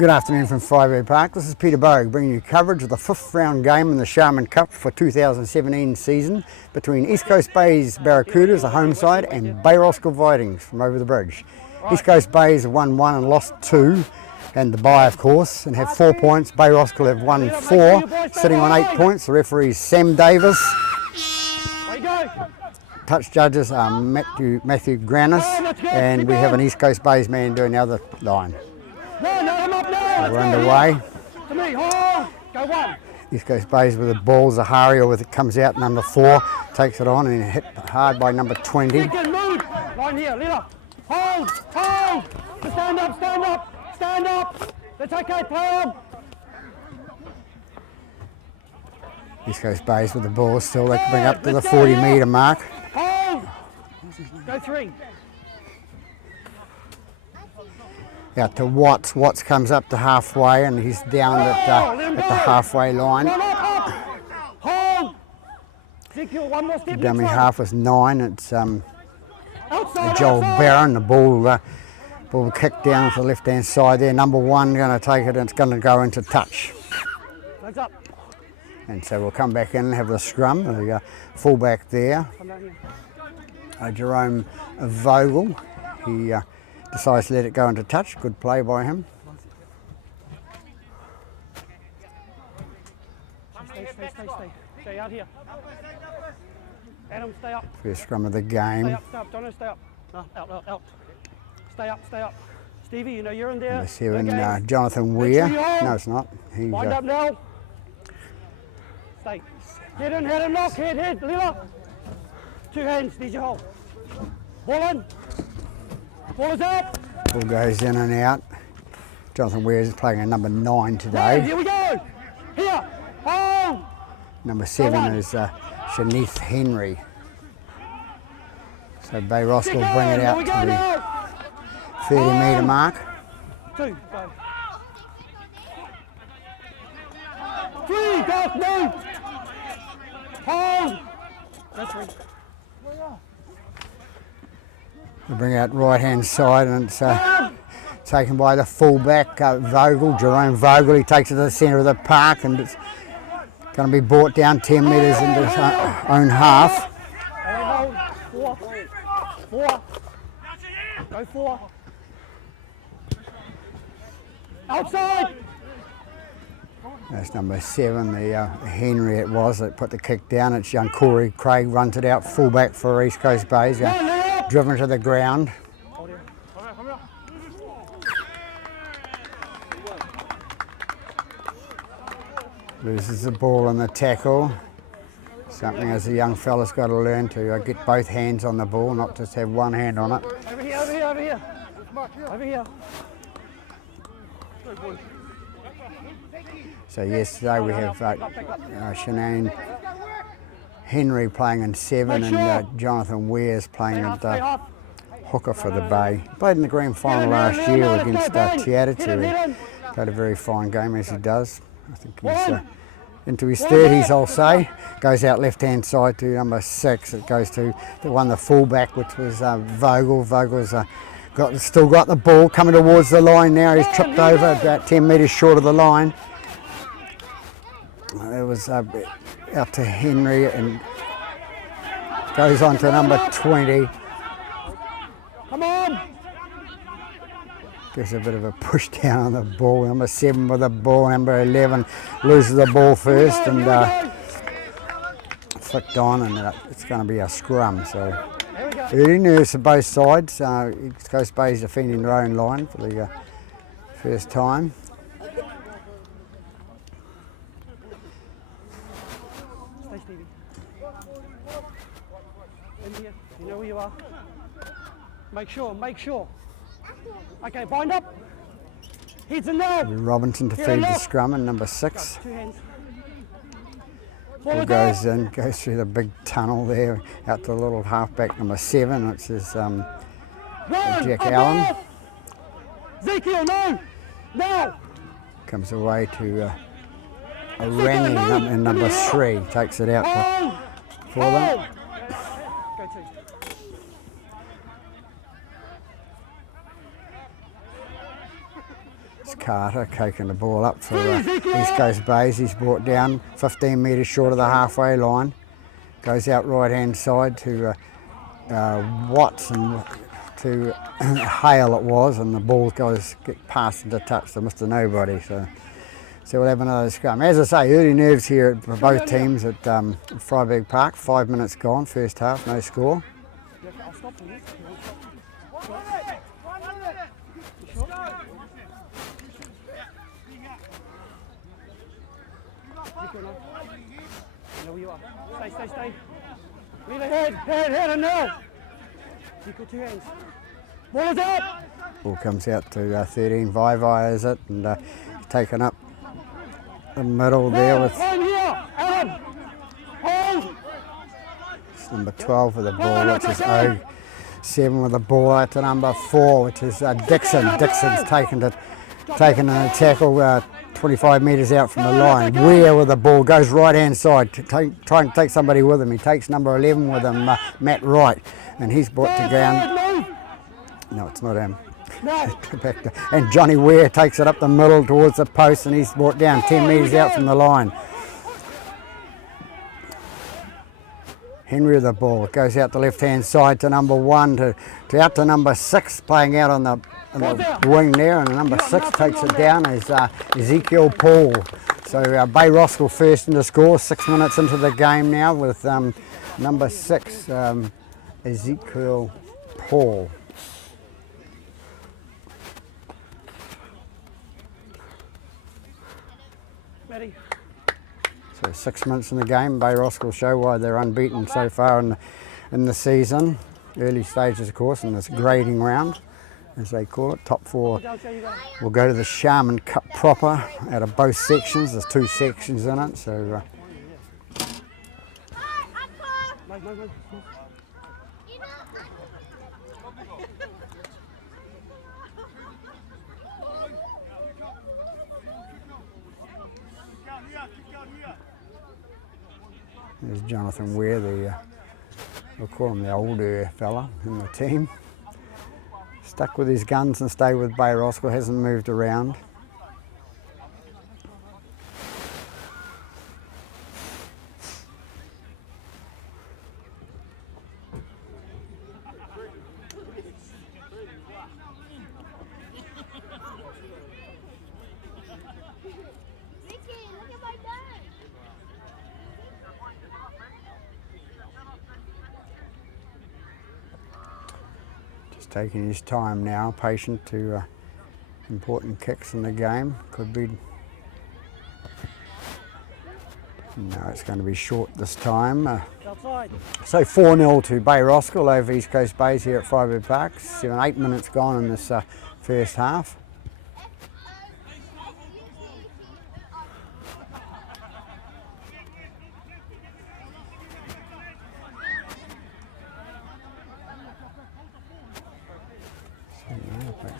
Good afternoon from Fryberry Park. This is Peter Bogue bringing you coverage of the 5th round game in the Sharman Cup for 2017 season between East Coast Bay's Barracudas, the home side, and Bay Roskill Vikings from over the bridge. East Coast Bay's have won 1 and lost 2, and the bye of course, and have 4 points. Bay Roskill have won 4, sitting on 8 points. The referee is Sam Davis. Touch judges are Matthew Granis, and we have an East Coast Bay's man doing the other line. We're underway. East Coast Bay's with the ball. Zahari with it comes out. Number 4 takes it on and hit hard by number 20. Line here, leader. Hold. Stand up. That's okay, play on. East Coast Bay's with the ball still. They can bring up to the 40-metre mark. Hold. Go 3. Out to Watts. Watts comes up to halfway and he's down at the halfway line. Hold. Ezekiel, one more step. Dummy half was 9. It's Joel Barron. The ball kicked down to the left-hand side there. Number 1 going to take it and it's going to go into touch. Legs up. And so we'll come back in and have the scrum. There we go. Fullback there. Jerome Vogel. He decides to let it go into touch. Good play by him. Stay out here. Adam, stay up. First scrum of the game. Stay up. Jono, stay up. No, out. Stay up. Stevie, you know you're in there. Number 7, Jonathan Weir. No, it's not. He's wind up now. Stay. Head in, lock. Head. Lila. 2 hands, need your hold. Ball in. Ball is out. Ball goes in and out. Jonathan Weir is playing a number 9 today. Here we go. Here. Home. Number 7 is Shanice Henry. So Bay Roskill will bring it out to the 30-metre mark. 2, go. 3, go, move. Hold. That's 3. We bring out right-hand side and it's taken by the fullback, Vogel, Jerome Vogel. He takes it to the centre of the park and it's going to be brought down 10 metres into his own half. 4. Go 4. Outside. That's number 7, the Henry it was that put the kick down. It's young Corey Craig runs it out, fullback for East Coast Bays, driven to the ground. Loses the ball in the tackle. Something as a young fella's got to learn to get both hands on the ball, not just have one hand on it. Over here. So yesterday we have Shanann Henry playing in 7 and Jonathan Weir's playing at hooker for the Bay. Played in the grand final last year against Tiatitu. Played a very fine game as he does. I think he's into his 30s, I'll say. Goes out left-hand side to number 6. It goes to the fullback, which was Vogel. Vogel's still got the ball coming towards the line now. He's tripped over about 10 metres short of the line. It was out to Henry and goes on to number 20. Come on! Gives a bit of a push down on the ball. Number 7 with the ball. Number 11 loses the ball first and flicked on, and it's going to be a scrum. So early nerves for both sides. East Coast Bay's defending their own line for the first time. Stay, Stevie. In here. You know where you are. Make sure. Okay, bind up. Heads in there. Robinson to feed the scrum and number 6. Go, 2 hands. Ball goes in, goes through the big tunnel there, out to the little halfback number 7, which is Jack Allen. Ezekiel, no! Now! Comes away to Rangi in number 3, takes it out for them. Go 2. It's Carter taking the ball up for East Coast Bays. He's brought down 15 metres short of the halfway line. Goes out right hand side to Watson, to Hale it was, and the ball get past into touch to Mr. Nobody. So we'll have another scrum. As I say, early nerves here for both teams at Freiburg Park. 5 minutes gone, first half, no score. Stay. Leave it head and now. You got 2 hands. Ball is out. Ball comes out to 13, Vai is it, and taken up the middle there with it's number 12 with the ball, which is 07 with the ball out to number 4, which is Dixon. Dixon's taken a tackle 25 metres out from the line. Ware with the ball, goes right hand side to try and take somebody with him. He takes number 11 with him, Matt Wright, and he's brought to ground. No, it's not him. And Johnny Ware takes it up the middle towards the post, and he's brought down 10 metres out from the line. Henry with the ball, it goes out the left hand side to number 1, to out to number 6, playing out on the wing there, and number 6 takes it down as Ezekiel Paul. So Bay Roskill first in the score, 6 minutes into the game now with number 6, Ezekiel Paul. Ready. So 6 minutes in the game, Bay Roskill show why they're unbeaten so far in the season. Early stages, of course, in this grading round, as they call it. Top 4 will go to the Sharman Cup proper out of both sections. There's 2 sections in it, so there's Jonathan Ware, we'll call him the older fella in the team. Stuck with his guns and stayed with Bay Roskill, hasn't moved around. Taking his time now, patient to important kicks in the game. Could be. No, it's going to be short this time. So 4-0 to Bay Roskill over East Coast Bays here at Freiburg Park. 7-8 minutes gone in this first half.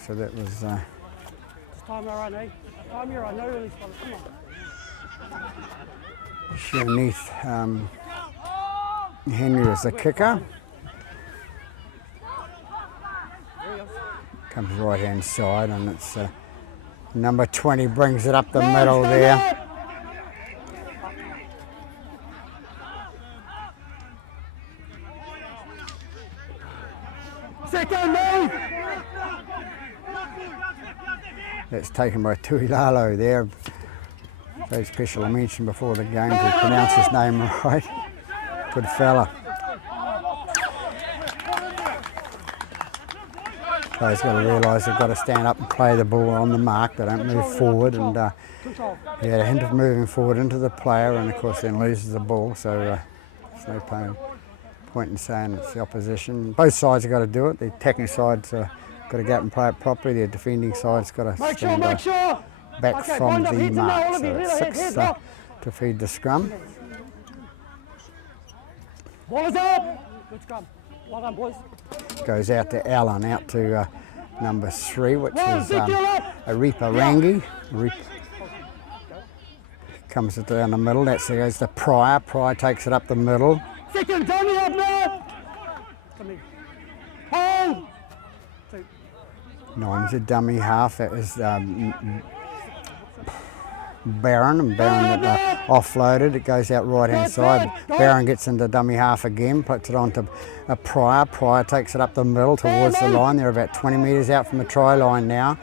So that was time you're right, eh? Time you're right, no release. Come on. Underneath Henry was the kicker. Comes right hand side, and it's number 20 brings it up the middle there. Second move. That's taken by Tuilalo there. Very special, I mentioned before the game to pronounce his name right. Good fella. Players got to realise they've got to stand up and play the ball on the mark. They don't move forward, and he had a hint of moving forward into the player, and of course then loses the ball. So there's no point in saying it's the opposition. Both sides have got to do it. The attacking side's got to go out and play it properly. The defending side's got to stand back from the mark. So it's 6 to feed the scrum. Ball is up. Good scrum. Well done, boys. Goes out to Allen, out to number 3, which is Aripa Rangi. Comes it down the middle. That goes to Pryor. Pryor takes it up the middle. Second, Tommy up now. Come here. Hold. 2. Nine's a dummy half. That is Barron, and Barron offloaded. It goes out right hand side. Barron gets into dummy half again, puts it onto a Pryor. Pryor takes it up the middle towards the line. They're about 20 metres out from the try line now.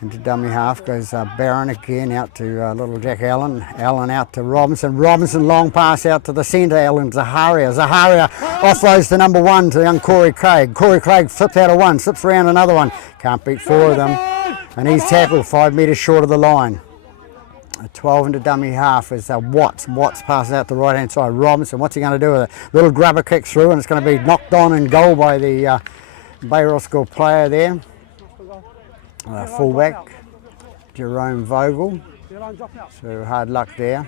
Into dummy half goes Barron again out to little Jack Allen. Allen out to Robinson. Robinson long pass out to the centre. Allen Zaharia. Zaharia offloads to number 1 to young Corey Craig. Corey Craig flips out of one, slips around another one. Can't beat 4 of them. And he's tackled 5 metres short of the line. 12 into dummy half is Watts. Watts passes out the right hand side. Robinson, what's he going to do with it? Little grubber kick through, and it's going to be knocked on and goal by the Bay Roskill player there. Fullback, Jerome Vogel. So hard luck there.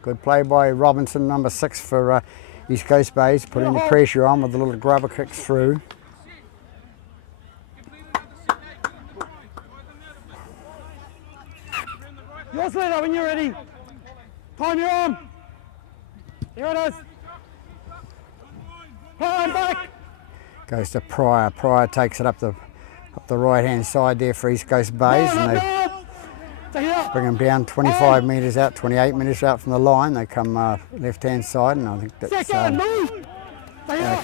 Good play by Robinson, number 6 for East Coast Bays, putting the pressure on with the little grubber kicks through. Yours later when you're ready. Time your arm. Here it is. Prime back. Goes to Pryor. Pryor takes it up the right hand side there for East Coast Bays, and they bring them down 25 metres out, 28 metres out from the line. They come left hand side, and I think that's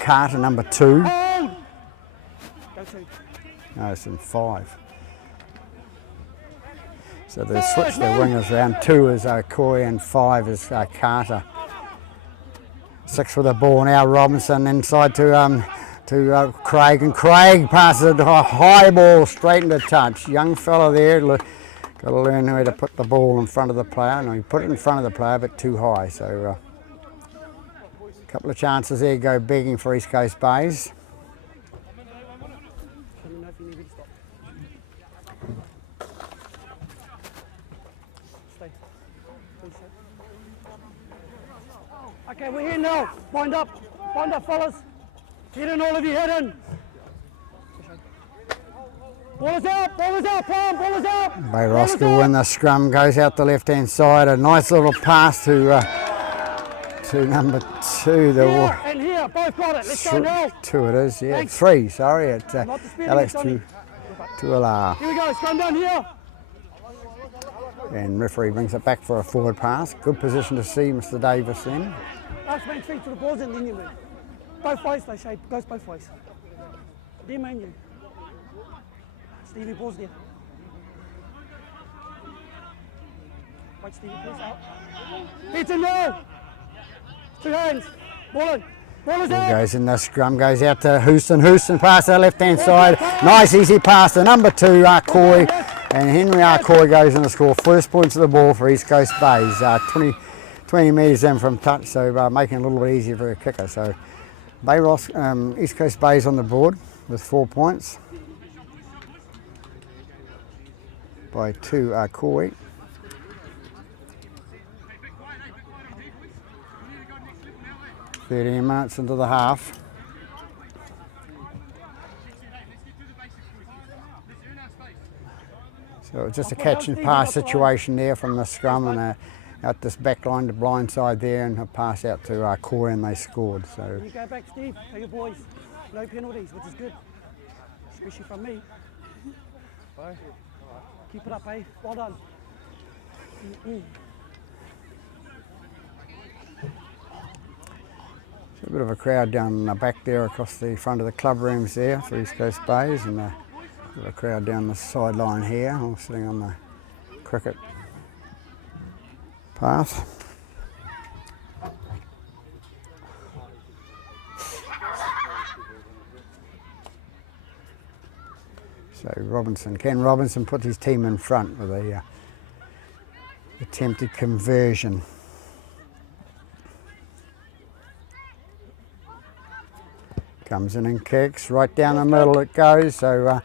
Carter, number 2. No, it's in 5. So they switch their wingers around. 2 is Coy and 5 is Carter. 6 with the ball now. Robinson inside to Craig, and Craig passes it a high ball straight into touch. Young fella there, got to learn how to put the ball in front of the player. No, he put it in front of the player, but too high. So a couple of chances there go begging for East Coast Bays. Okay, we're here now. Wind up, fellas. Head in, all of you, head in. Ball is out, Palm, ball is out. Bay Roskill win the scrum, goes out the left hand side. A nice little pass to number 2. Here and here, both got it. Let's go now. 2 it is, yeah. Thanks. 3, sorry. It's Alex to Alar. Here we go, scrum down here. And referee brings it back for a forward pass. Good position to see Mr. Davis then. Last man feet to the balls and then you move. Both ways, they say, goes both ways. There, man, you. Stevie, balls there. Wait, Stevie, please, out. It's in now. 2 hands. Ball in. Ball is out. Goes in the scrum, goes out to Houston. Houston pass to the left-hand side. Nice, easy pass to number 2, Coy. And Henry Coy goes in to score first points of the ball for East Coast Bays. 20 metres in from touch, so making it a little bit easier for a kicker. So East Coast Bays on the board with 4 points by 2 Coy. "13 minutes into the half. So it's just a catch and pass situation there from the scrum, and out this back line to blind side there, and a pass out to Coy, and they scored. So you go back, Steve. Tell your boys, no penalties, which is good, especially from me. Keep it up, eh? Well done. A bit of a crowd down the back there across the front of the club rooms there for East Coast Bays, and a crowd down the sideline here, all sitting on the cricket path. So Ken Robinson put his team in front with a attempted conversion. Comes in and kicks, right down the middle it goes. So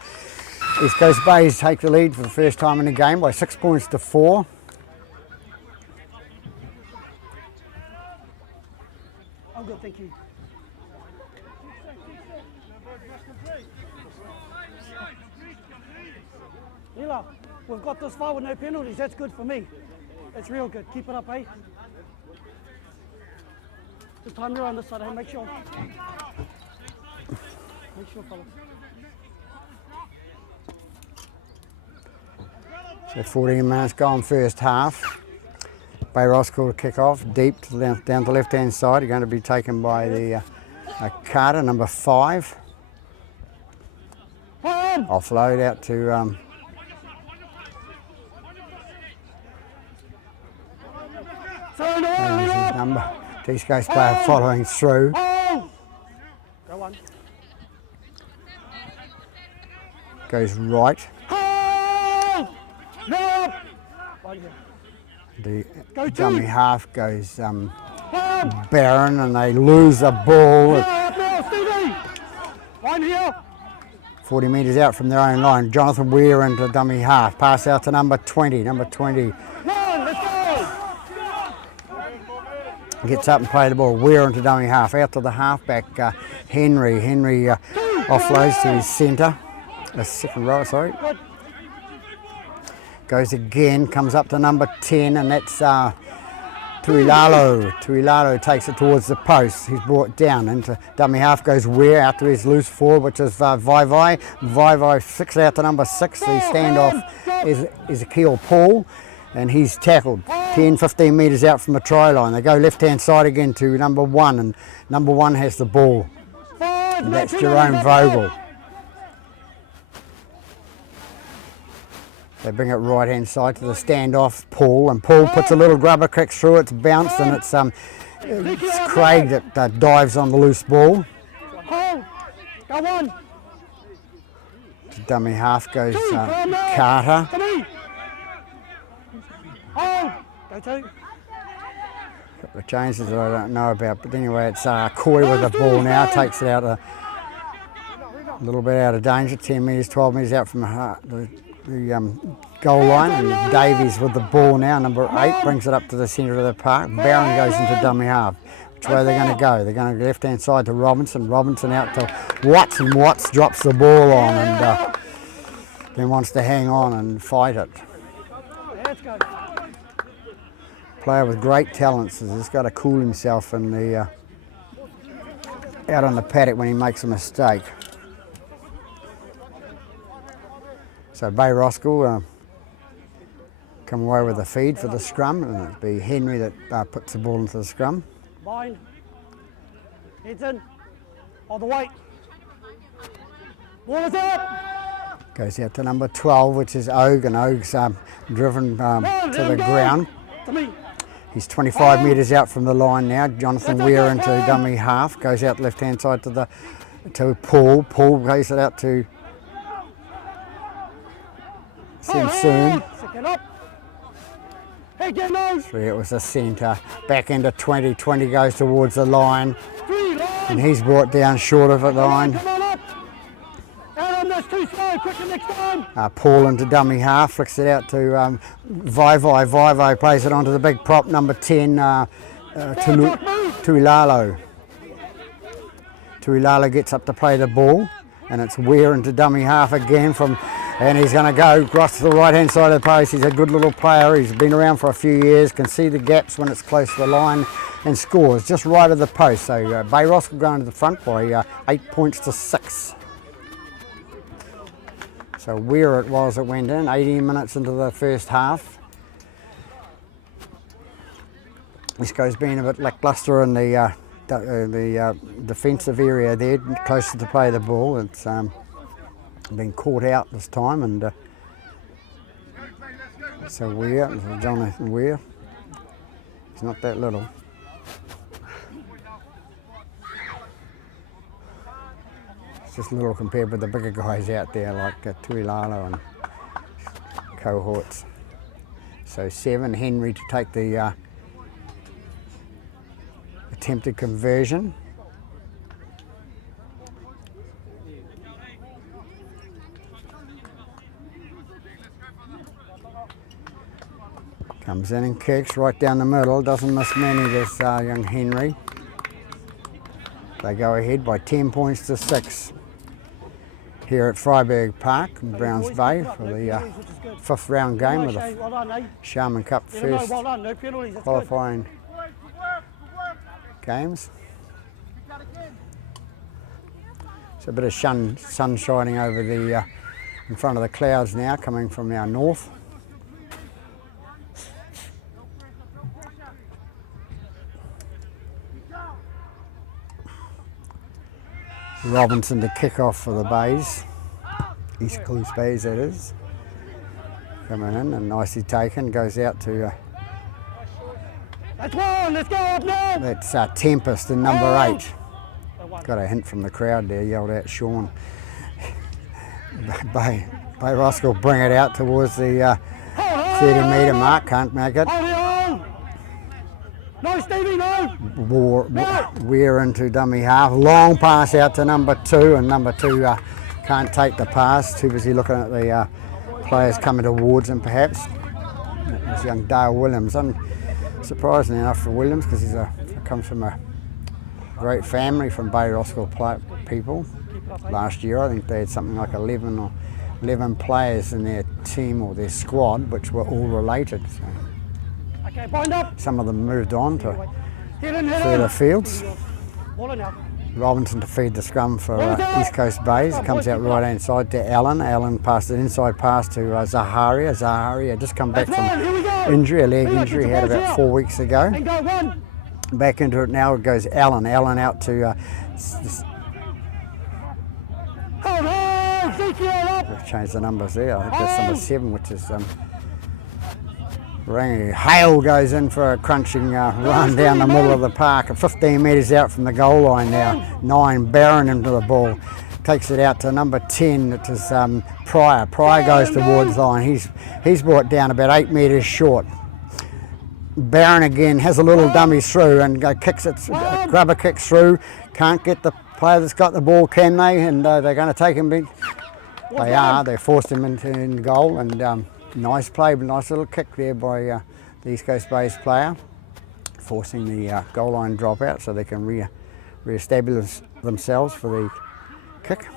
East Coast Bays take the lead for the first time in the game by 6 points to 4. I'm good, thank you. Lila, we've got this far with no penalties. That's good for me. That's real good. Keep it up, eh? Just time you're on this side, eh? Make sure. Make sure, fellas. So 14 minutes gone first half. Bay Roskill to kick off, deep to down the left-hand side. Going to be taken by the Carter, number 5. Offload out to his number. East Coast player following through. Go on. Goes right. The dummy half goes barren and they lose the ball. 40 metres out from their own line. Jonathan Weir into dummy half. Pass out to number 20. Number 20 gets up and play the ball. Weir into dummy half. Out to the halfback, Henry. Henry offloads to his centre. Second row, sorry. Goes again, comes up to number 10, and that's Tuilalo. Tuilalo takes it towards the post. He's brought down into dummy half, goes Weir out to his loose forward, which is Vai. Vai 6 out to number 6. The standoff is Ezekiel Paul, and he's tackled 10-15 metres out from the try line. They go left-hand side again to number 1, and number 1 has the ball. And that's Jerome Vogel. They bring it right-hand side to the standoff, Paul, and Paul puts a little grubber kick through. It's bounced, and it's Craig that dives on the loose ball. Go on. To dummy half goes Carter. Go two. Couple of changes that I don't know about, but anyway, it's Coy with the ball now. Takes it out a little bit out of danger. 10 metres, 12 metres out from the goal line, and Davies with the ball now, number 8, brings it up to the centre of the park. Barron goes into dummy half. Which way are they going to go? They're going to go left-hand side to Robinson. Robinson out to Watts, and Watts drops the ball on and then wants to hang on and fight it. Player with great talents has just got to cool himself in the out on the paddock when he makes a mistake. So Bay Roskill come away with a feed for the scrum, and it'll be Henry that puts the ball into the scrum. Bind. Heads in. All the weight. Ball is out. Goes out to number 12, which is Og, and Og's driven to the ground. To me. He's 25 metres out from the line now. Jonathan Weir into dummy half. Goes out left-hand side to Paul. Paul goes it out to Simpson. It was a centre. Back into 20. 20 goes towards the line. And he's brought down short of the line. Paul into dummy half. Flicks it out to Vai. Vai plays it onto the big prop, number 10, Tuilalo. Tuilalo gets up to play the ball. And it's Weir into dummy half again and he's going to go across to the right-hand side of the post. He's a good little player. He's been around for a few years, can see the gaps when it's close to the line, and scores just right of the post. So Bay Roskill going to the front by 8 points to 6. So Weir it was that went in, 18 minutes into the first half. This goes being a bit lacklustre in the defensive area there, closer to play the ball. It's been caught out this time, and so Weir, Jonathan Weir, he's not that little. It's just little compared with the bigger guys out there like Tuilalo and cohorts. So 7, Henry to take the attempted conversion. Comes in and kicks right down the middle, doesn't miss many, this young Henry. They go ahead by 10 points to 6 here at Freiburg Park in Browns Bay for the 5th round game of the Sharman Cup first qualifying games. It's a bit of sun shining over the in front of the clouds now, coming from our north. Robinson to kick off for the Bays. East Coast Bays, that is. Coming in and nicely taken, goes out to... That's one, let's go up now! That's Tempest in number 8. Got a hint from the crowd there, yelled out Sean. Bay Roskill bring it out towards the 30 metre mark, can't make it. No, Stevie, no! Weir into dummy half, long pass out to number 2, and number 2 can't take the pass, too busy looking at the players coming towards him perhaps. It's young Dale Williams, surprisingly enough for Williams, because he comes from a great family from Bay Roskill people. Last year I think they had something like 11 players in their team or their squad which were all related. So okay, bind up. some of them moved on to further fields. Robinson to feed the scrum for East Coast Bays. It comes out right hand side to Allen. Allen passed an inside pass to Zaharia. Zaharia just come back from injury, a leg injury he had about 4 weeks ago. Back into it now, it goes Allen. Allen out to... we've changed the numbers there. I think that's number 7, which is... Rangy. Hale goes in for a crunching run down the middle of the park, 15 metres out from the goal line now. 9, Barron into the ball. Takes it out to number 10, which is Pryor. Pryor goes towards line. He's brought down about 8 metres short. Barron again has a little dummy through and kicks it, grubber kicks through. Can't get the player that's got the ball, can they? And they're going to take him. They are. They forced him into goal, and nice play, nice little kick there by the East Coast Bays player, forcing the goal line dropout so they can re-establish themselves for the kick.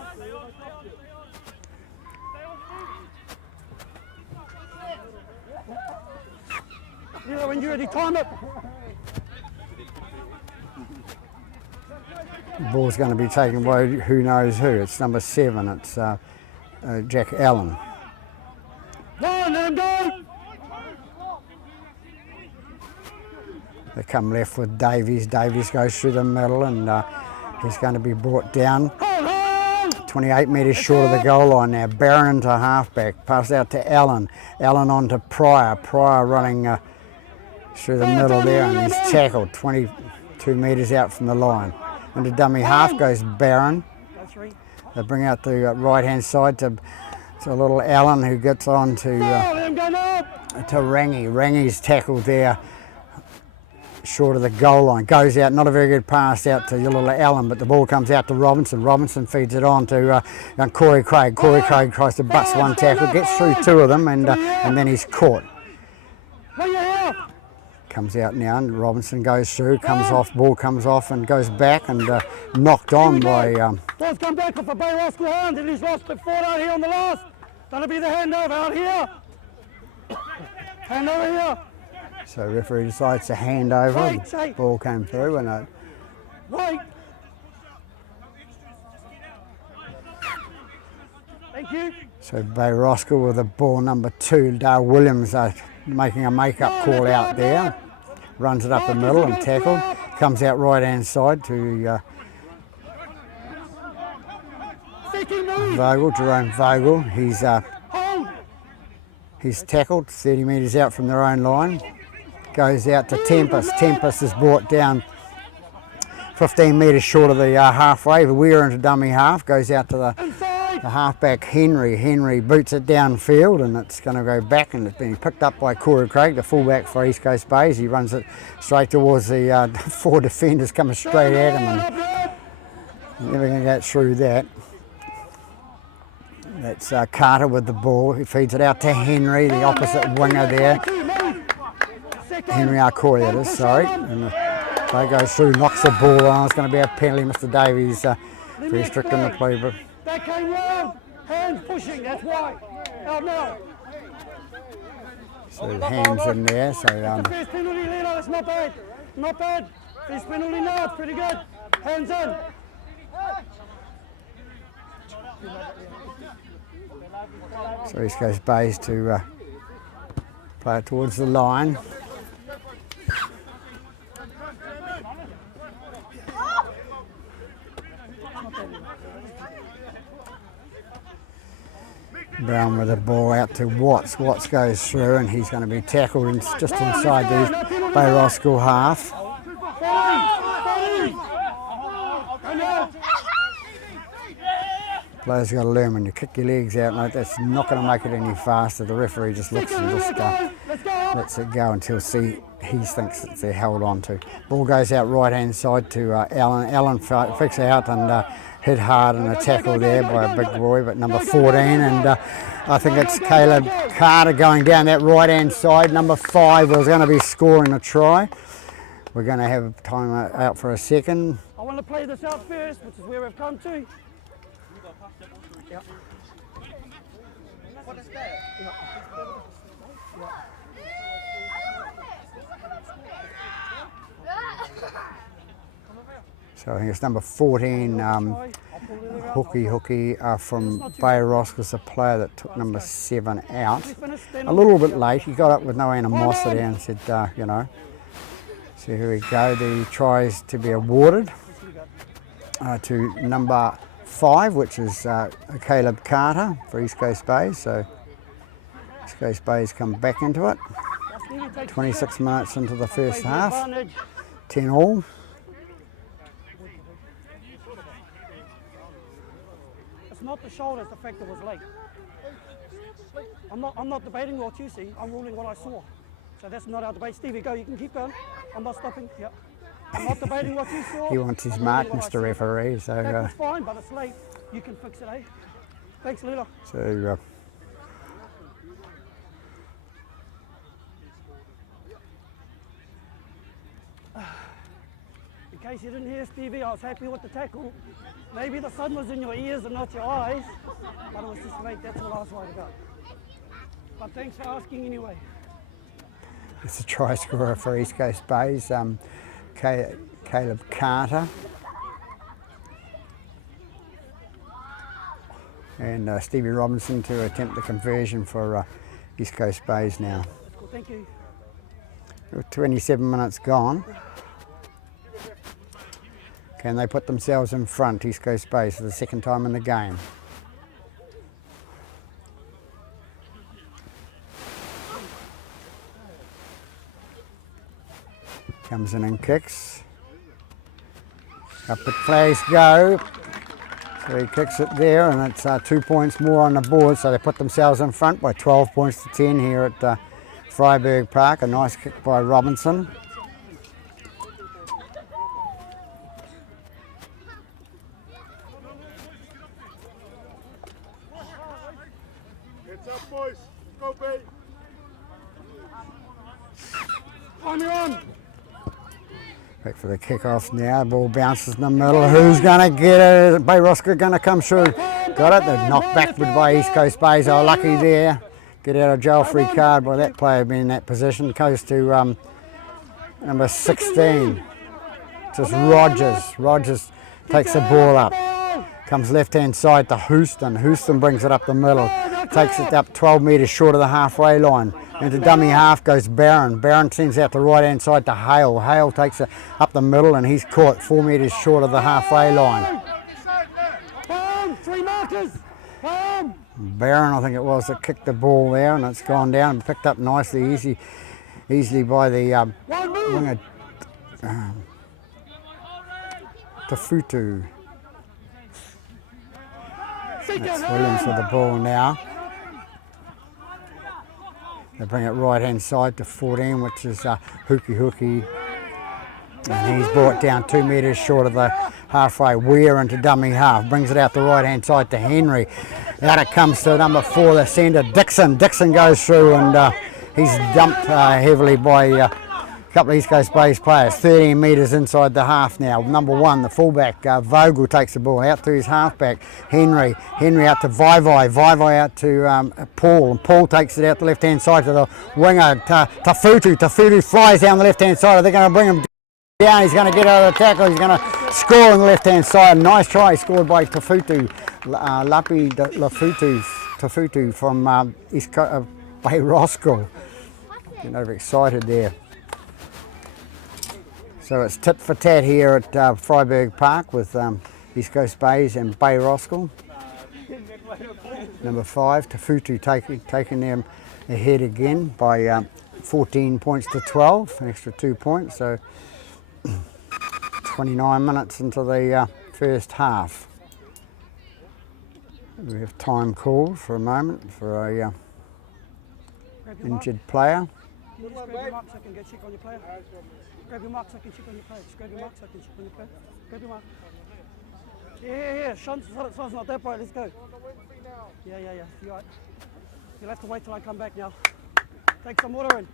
When you're ready, time it. The ball's going to be taken by who knows who. It's number 7. It's Jack Allen. Let him go. They come left with Davies. Davies goes through the middle, and he's going to be brought down. 28 metres short of the goal line now. Barron into halfback. Pass out to Allen. Allen on to Pryor. Pryor running through the middle there, and he's tackled 22 metres out from the line. Into dummy half goes Barron. They bring out the right-hand side to little Allen, who gets on to Rangy. Rangy's tackled there short of the goal line. Goes out, not a very good pass out to little Allen, but the ball comes out to Robinson. Robinson feeds it on to Corey Craig. Corey Craig tries to bust one tackle, gets through 2 of them, and then he's caught. Comes out now, and Robinson goes through, comes off, ball comes off and goes back, and knocked on by... Ball's come back off a Bay Roskill hand, and he's lost the 4 out here on the last. That'll be the handover out here. Hand over here. So referee decides to hand over. The ball came through, and Right. Thank you. So Bay Roskill with the ball number 2. Dale Williams making a make-up call out there. Runs it up the middle and tackled. Comes out right-hand side to Vogel, Jerome Vogel. He's tackled 30 metres out from their own line. Goes out to Tempest. Tempest is brought down 15 metres short of the halfway. Weir into dummy half. Goes out to the halfback Henry. Henry boots it downfield, and it's going to go back, and it's being picked up by Corey Craig, the fullback for East Coast Bays. He runs it straight towards the 4 defenders coming straight at him, and never going to get through that. That's Carter with the ball. He feeds it out to Henry, the opposite winger there. Henry Arcoy, that is, sorry. And the play goes through, knocks the ball on. It's going to be a penalty. Mr. Davies very strict in the play. But that came round. Hands pushing, that's why. Out now. So hands in there. So the first penalty, Leno, that's not bad. Not bad. First penalty now, it's pretty good. Hands in. So East Coast Bays to play it towards the line. Brown with the ball out to Watts. Watts goes through and he's going to be tackled just inside the Bay Roskill half. Players got to learn when you kick your legs out, mate, that's not going to make it any faster. The referee just looks and just lets it go until he thinks that they're held on to. Ball goes out right hand side to Allen. Allen flicks out and hit hard in a tackle there by a big boy, but number 14, and I think it's Caleb Carter going down that right hand side. Number 5 was going to be scoring a try. We're going to have time out for a second. I want to play this out first, which is where we've come to. Yep. What is that? Yep. So I think it's number 14, Hooky from Bay Roskill, is a player that took number 7 out. A little bit late, he got up with no animosity and said, you know. So here we go, the try is to be awarded to number 5, which is Caleb Carter for East Coast Bay. So East Coast Bay's come back into it. 26 minutes into the first half, 10 all. It's not the shoulders, the fact it was late. I'm not debating what you see, I'm ruling what I saw. So that's not our debate. Stevie, go, you can keep going. I'm not stopping. Yeah. I'm not debating what you saw. He wants his mark, Mr. Referee. So that's fine, but it's late. You can fix it, eh? Thanks, Lila. So in case you didn't hear, Stevie, I was happy with the tackle. Maybe the sun was in your ears and not your eyes, but it was just late. That's all I was worried about. But thanks for asking anyway. it's a try scorer for East Coast Bays, Caleb Carter. And Stevie Robinson to attempt the conversion for East Coast Bays now. Cool, thank you. 27 minutes gone. Can they put themselves in front, East Coast Bays, for the second time in the game? Comes in and kicks. Up the flags go. So he kicks it there, and it's 2 points more on the board, so they put themselves in front by 12 points to 10 here at Freiburg Park. A nice kick by Robinson. Heads up, boys. Go, Bay. On. Back for the kick-off now. Ball bounces in the middle. Who's going to get it? Bay Roskill going to come through. Got it. They're knocked backward by East Coast Bays. They were lucky there. Get out of jail free card by that player being in that position. Goes to number 16. Just Rogers. Rogers takes the ball up. Comes left-hand side to Houston. Houston brings it up the middle. Takes it up 12 metres short of the halfway line. Into dummy half goes Barron. Barron sends out the right-hand side to Hale. Hale takes it up the middle and he's caught 4 metres short of the halfway line. Three markers. Barron, I think it was, that kicked the ball there, and it's gone down and picked up nicely, easily by the winger Tafutu. That's Williams with the ball now. They bring it right-hand side to 14, which is Hooky. And he's brought down 2 metres short of the halfway. Weir into dummy half. Brings it out the right-hand side to Henry. Out it comes to number 4, the centre, Dixon. Dixon goes through and he's dumped heavily by a couple of East Coast Bays players. 13 metres inside the half now. Number 1, the fullback, Vogel takes the ball out to his halfback, Henry. Henry out to Vai out to Paul. And Paul takes it out the left-hand side to the winger, Tafutu. Tafutu flies down the left-hand side. They're going to bring him down. He's going to get out of the tackle. He's going to score on the left-hand side. Nice try scored by Tafutu. Tafutu from East Coast Bay Roskill. Getting overexcited there. So it's tit for tat here at Freiburg Park with East Coast Bays and Bay Roskill. Number 5, Tafutu taking them ahead again by 14 points to 12, an extra 2 points, so 29 minutes into the first half. We have time called for a moment for a injured player. Can you just grab your mark so I can go check on your player? Grab your mark so I can check on your player. Just grab your mark so I can check on your player. Grab your mark. Yeah. Sun's not that bright. Let's go. Yeah. You're right. You'll have to wait till I come back now. Take some water in.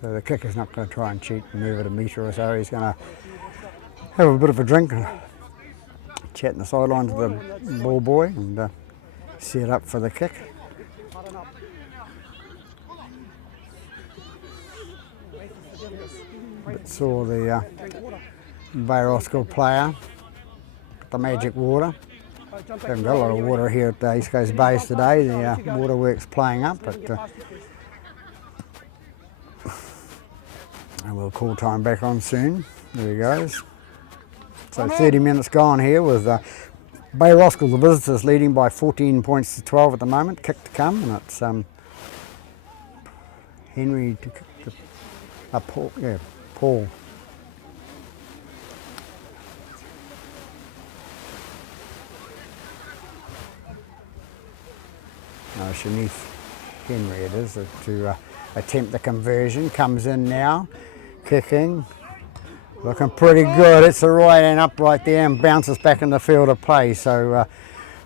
So the kicker's not going to try and cheat and move it a metre or so. He's going to have a bit of a drink and chat in the sidelines with the ball boy and set up for the kick. But saw the Bay Roskill player, the magic water. We haven't got a lot of water here at the East Coast Bays today. The waterworks playing up, but and we'll call time back on soon. There he goes. So 30 minutes gone here with Bay Roskill, the visitors, leading by 14 points to 12 at the moment. Kick to come, and it's Henry to kick to Paul. Yeah, Paul. Shanice Henry it is to attempt the conversion. Comes in now, kicking, looking pretty good. It's the right hand up right there and bounces back in the field of play. So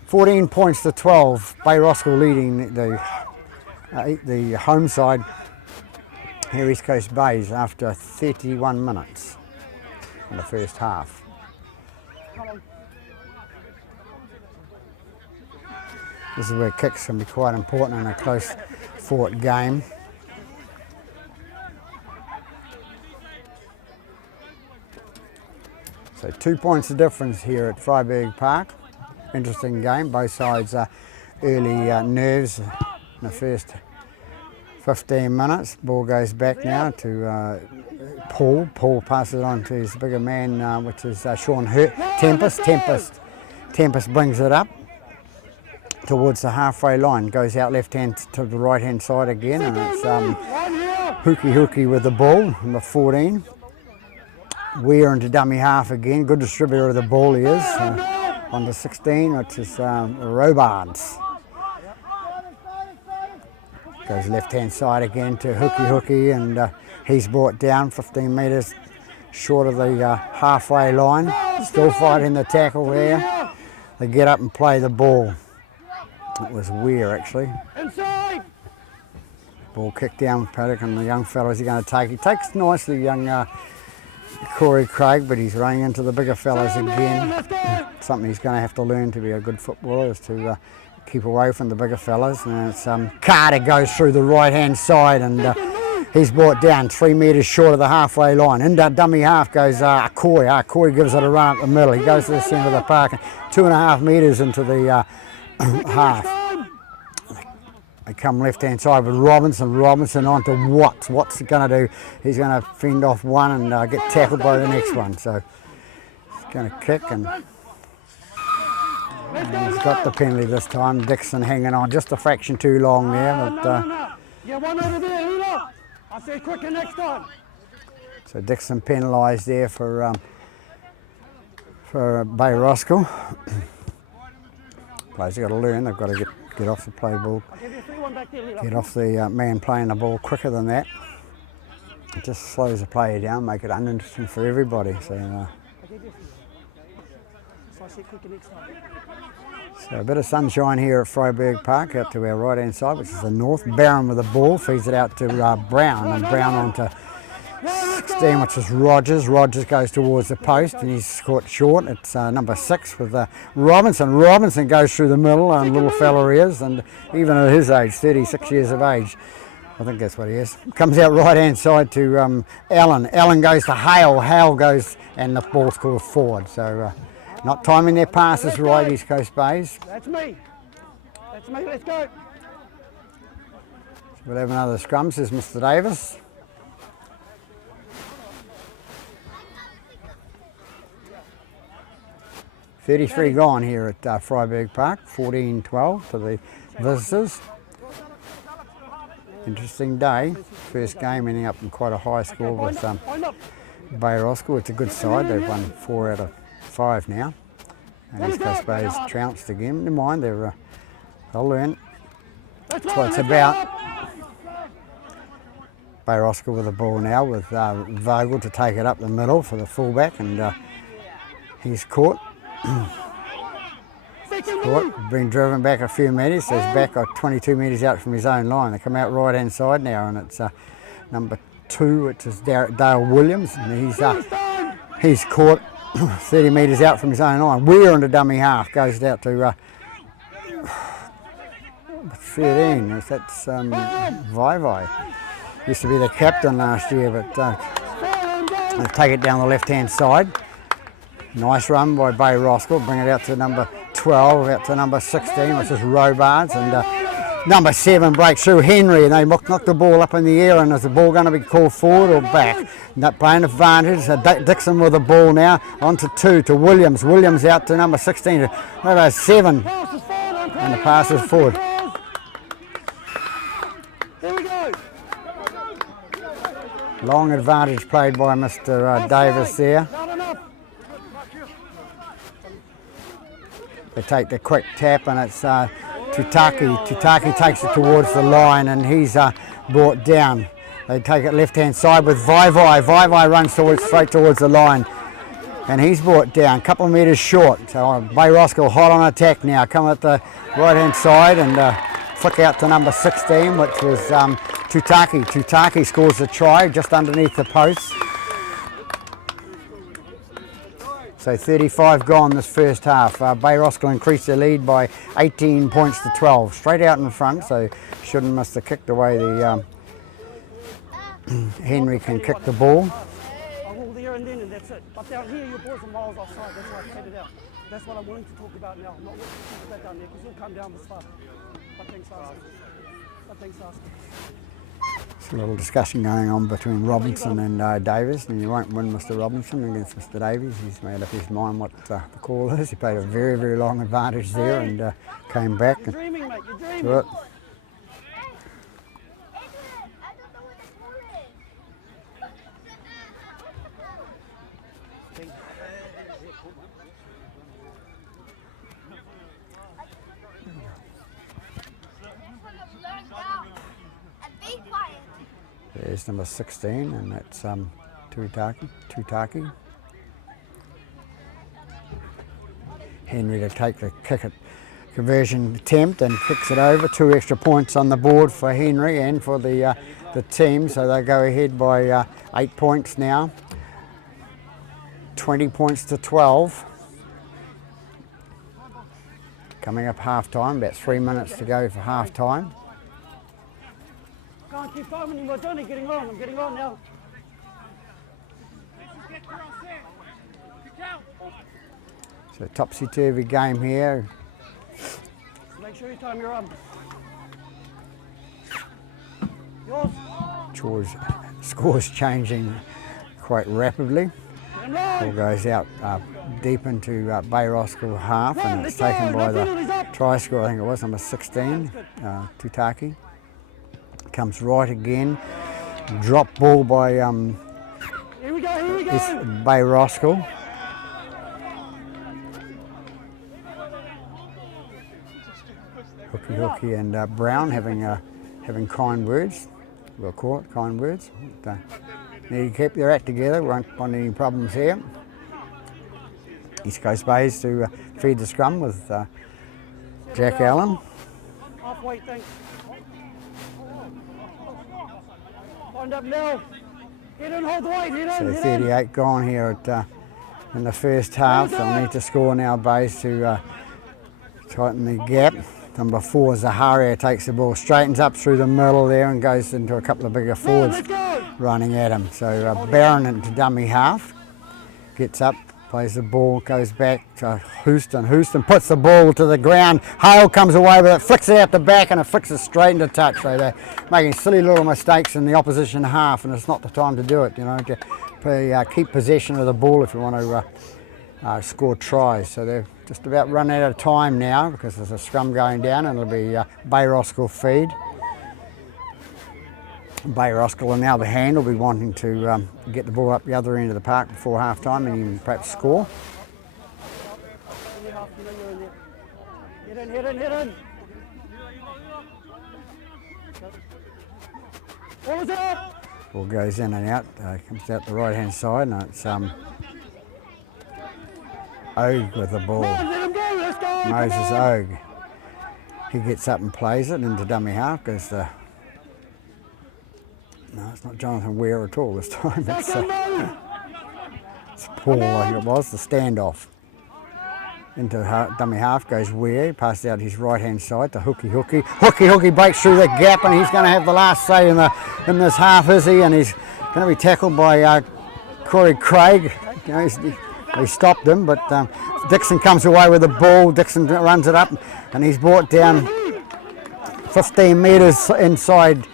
14 points to 12. Bay Roskill leading the home side here, East Coast Bays, after 31 minutes in the first half. This is where kicks can be quite important in a close fought game. So 2 points of difference here at Freiburg Park. Interesting game, both sides early nerves in the first 15 minutes. Ball goes back now to Paul. Paul passes it on to his bigger man, which is Sean Tempest. Tempest brings it up towards the halfway line, goes out left hand to the right hand side again, and it's Hookie with the ball, number 14. Weir into dummy half again, good distributor of the ball he is, on the 16, which is Robards. Goes left hand side again to Hookie, and he's brought down 15 metres short of the halfway line, still fighting the tackle there. They get up and play the ball. It was Weir actually. Inside. Ball kicked down Paddock, and the young fellas are going to take. He takes nicely, young Corey Craig, but he's running into the bigger fellas again. Something he's going to have to learn to be a good footballer is to keep away from the bigger fellas. And it's Carter goes through the right hand side, and he's brought down 3 metres short of the halfway line. Into dummy half goes Coy. Coy gives it a run up the middle. He goes to the centre of the park, and 2.5 metres into the half. They come left hand side with Robinson on to Watts. Watts is going to do, he's going to fend off one and get tackled by the next one. So he's going to kick, and he's got the penalty this time. Dixon hanging on just a fraction too long there. But, yeah, one over there, Hula. I said quicker next time. So Dixon penalised there for Bay Roskill. Players have got to learn, they've got to get off the play ball, get off the man playing the ball quicker than that. It just slows the player down, make it uninteresting for everybody. So a bit of sunshine here at Freiburg Park, out to our right hand side, which is the north. Barron with the ball, feeds it out to Brown, and Brown onto 16, which is Rogers. Rogers goes towards the post, and he's caught short. It's number 6 with Robinson. Robinson goes through the middle, and little fella he is, and even at his age, 36 years of age, I think that's what he is. Comes out right hand side to Allen. Allen goes to Hale. Hale goes, and the ball's called forward. So not timing their passes right, East Coast Bays. That's me, let's go. So we'll have another scrum, says Mr. Davis. 33 gone here at Freiburg Park, 14-12 to the visitors. Interesting day. First game ending up in quite a high score with Bay Roskill. It's a good side. They've won 4 out of 5 now. And East Coast Bay's trounced again. Never mind, they'll learn. That's what it's about. Bay Roskill with the ball now with Vogel to take it up the middle for the fullback, and he's caught. Been driven back a few metres, so he's back 22 metres out from his own line. They come out right hand side now, and it's number 2, which is Dale Williams, and he's caught 30 metres out from his own line. We're into dummy half, goes out to 13, that's Vai. Used to be the captain last year, but they'll take it down the left hand side. Nice run by Bay Roskill, bring it out to number 12, out to number 16, which is Robards, and number 7 breaks through Henry, and they knock the ball up in the air, and is the ball going to be called forward or back? Not playing advantage. Dixon with the ball now, on to 2, to Williams. Williams out to number 16, to number 7, and the pass is forward. Long advantage played by Mr. Davis there. They take the quick tap, and it's Tutaki. Tutaki takes it towards the line, and he's brought down. They take it left hand side with Vai. Vai runs straight towards the line, and he's brought down a couple of metres short. So Bay Roskill hot on attack now, come at the right hand side and flick out to number 16, which was Tutaki. Tutaki scores a try just underneath the post. So 35 gone this first half. Bay Roskill increased their lead by 18 points to 12. Straight out in front, so shouldn't miss the kick the way the Henry can kick the ball. I will there and then, and that's it. But down here, your balls are miles offside. That's why I headed out. That's what I'm wanting to talk about now. I'm not wanting to talk about down there because you'll come down this far. But thanks, Ask. There's a little discussion going on between Robinson and Davies, and you won't win Mr. Robinson against Mr. Davies. He's made up his mind what the call is. He played a very, very long advantage there and came back. You're dreaming, mate. You're dreaming. To it. There's number 16, and that's Tutaki. Henry to take the kick at conversion attempt and kicks it over. 2 extra points on the board for Henry and for the team, so they go ahead by 8 points now. 20 points to 12. Coming up half time, about 3 minutes to go for half time. Can't keep time anymore, Johnny. Getting on. I'm getting on now. So topsy-turvy game here. Make sure you time your arm. Yours. Scores changing quite rapidly. Ball goes out deep into Bay Roskill half, and it's taken by the try scorer. I think it was number 16, Tutaki. Comes right again. Drop ball by Here we go. Bay Roskill. Hooky and Brown having kind words. We'll call it kind words. Need to keep their act together. Won't find any problems here. East Coast Bays to feed the scrum with Jack Allen. Halfway, thanks. Wind up now. Get in, hold the weight. So 38 gone here in the first half. They'll need to score now, Bays, to tighten the gap. Number 4, Zaharia takes the ball, straightens up through the middle there and goes into a couple of bigger forwards running at him. So Barron into dummy half, gets up, plays the ball, goes back to Houston. Houston puts the ball to the ground. Hale comes away with it, flicks it out the back, and it flicks it straight into touch. So they're making silly little mistakes in the opposition half, and it's not the time to do it, you know, to keep possession of the ball if you want to score tries. So they've just about run out of time now because there's a scrum going down, and it'll be Bay Roskill feed. Bay Roskill on the other hand will be wanting to get the ball up the other end of the park before half time and even perhaps score. Hit in. What was that? Ball goes in and out, comes out the right hand side, and it's Ogue with the ball. Let him go, let's go. Moses Ogue. He gets up and plays it into dummy half because no, it's not Jonathan Weir at all this time. It's Paul, I think it was, the standoff. Into dummy half goes Weir, passes out his right hand side to Hooky. Hooky breaks through the gap, and he's going to have the last say in this half, is he? And he's going to be tackled by Corey Craig. You know, he stopped him, but Dixon comes away with the ball. Dixon runs it up, and he's brought down 15 metres inside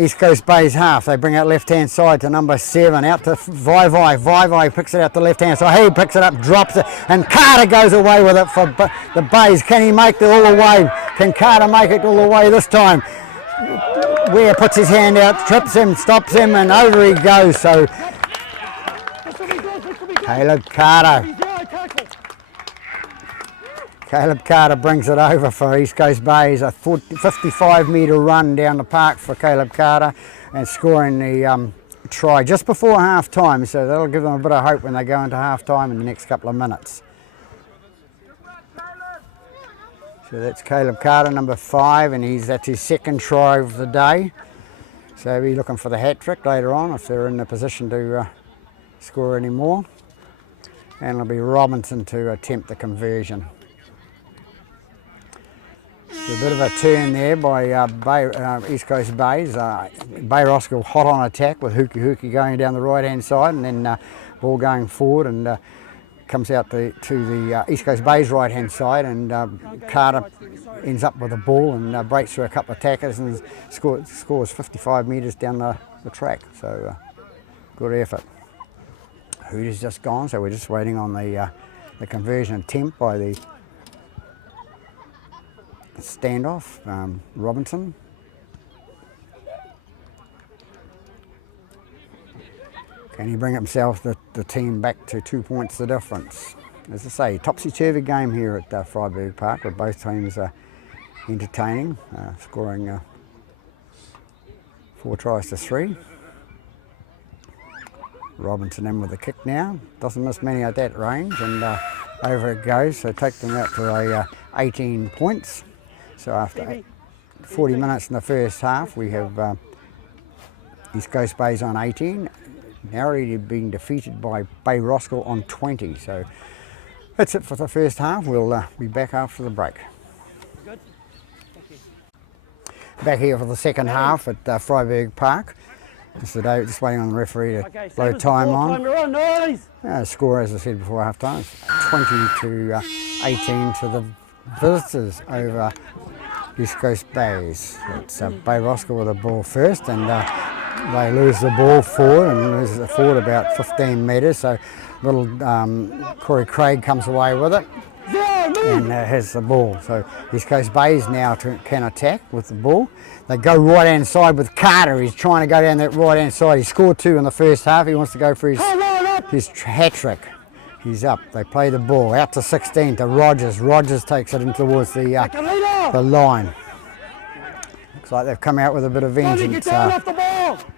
East Coast Bay's half. They bring out left-hand side to number 7, out to Vai. Vai picks it out the left-hand side. He picks it up, drops it, and Carter goes away with it for the Bays. Can he make it all the way? Can Carter make it all the way this time? Weir puts his hand out, trips him, stops him, and over he goes. So Caleb Carter brings it over for East Coast Bay. It's a 55 metre run down the park for Caleb Carter, and scoring the try just before half time, so that'll give them a bit of hope when they go into half time in the next couple of minutes. So that's Caleb Carter, number 5, and that's his second try of the day. So he'll be looking for the hat trick later on if they're in a position to score any more. And it'll be Robinson to attempt the conversion. A bit of a turn there by East Coast Bays. Bay Roskill hot on attack with Hooky going down the right hand side, and then ball going forward, and comes out to the East Coast Bays right hand side, and Carter ends up with the ball and breaks through a couple of tackers and scores 55 metres down the track. So good effort. Hooters just gone, so we're just waiting on the conversion attempt by the standoff, Robinson. Can he bring himself the team back to 2 points the difference? As I say, topsy-turvy game here at Freiburg Park, with both teams entertaining, scoring 4 tries to 3. Robinson in with the kick now, doesn't miss many at that range, and over it goes, so take them out to 18 points. So after 40 minutes in the first half, we have East Coast Bays on 18, narrowly being defeated by Bay Roskill on 20. So that's it for the first half. We'll be back after the break. Good. Thank you. Back here for the second half at Freiburg Park. Just waiting on the referee to blow time on. Score, as I said before half time, 20-18 to the visitors over East Coast Bays. It's Bay Roskill with the ball first, and they lose the ball forward, and lose it forward about 15 metres. So little Corey Craig comes away with it and has the ball. So East Coast Bays now can attack with the ball. They go right hand side with Carter. He's trying to go down that right hand side. He scored 2 in the first half. He wants to go for his hat trick. He's up. They play the ball out to 16 to Rogers. Rogers takes it in towards the line. Looks like they've come out with a bit of vengeance.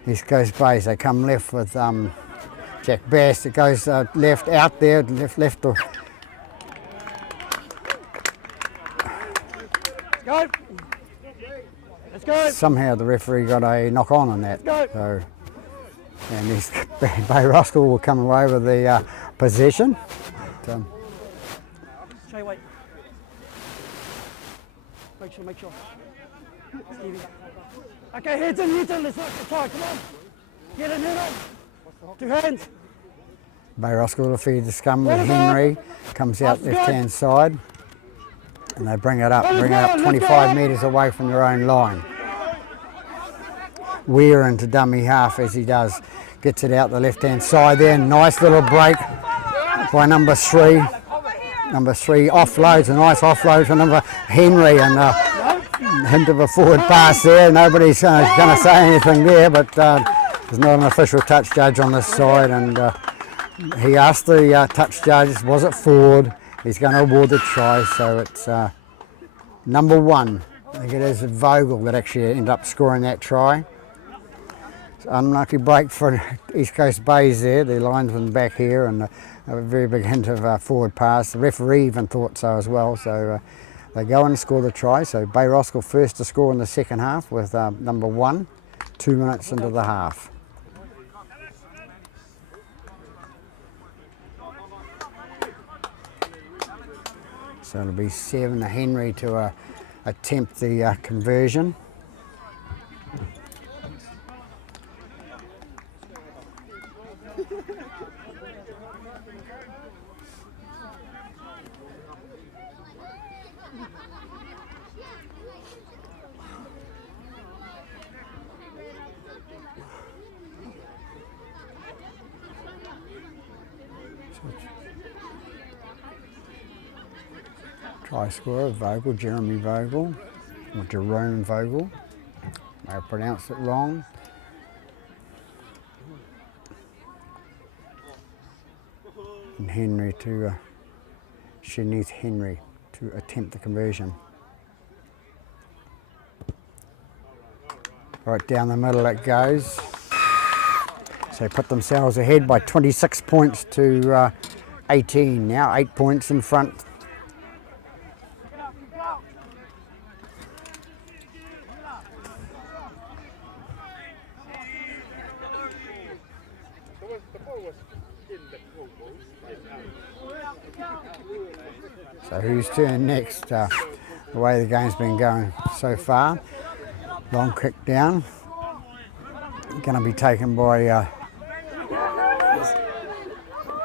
East Coast Bays. They come left with Jack Bass. It goes left out there. Left. Go. Let's go. Somehow the referee got a knock on that. So, and East Bay Roskill will come away with the possession. Shay, wait. Make sure. Stevie. Okay, heads in, let's work the tie, come on. Get in. 2 hands. Bay Roskill will feed the scum with Henry. Comes out left hand side. And they bring it up 25 metres away from their own line. Weir into dummy half as he does. Gets it out the left hand side there. Nice little break by number 3. number 3 offloads, a nice offload for number Henry, and hint of a forward pass there. Nobody's going to say anything there, but there's not an official touch judge on this side, and he asked the touch judge, was it forward? He's going to award the try, so it's number 1. I think it is Vogel that actually ended up scoring that try. It's an unlucky break for East Coast Bays there, the linesman back here, and a very big hint of forward pass. The referee even thought so as well, so they go and score the try. So Bay Roskill first to score in the second half with number 1, 2 minutes into the half. So it'll be 7 to Henry to attempt the conversion. Try scorer Vogel, Jeremy Vogel, or Jerome Vogel. I pronounced it wrong. And Henry to Shanice Henry to attempt the conversion. Right down the middle it goes. So they put themselves ahead by 26 points to 18 now, 8 points in front. So whose turn next? The way the game's been going so far. Long kick down. Going to be taken by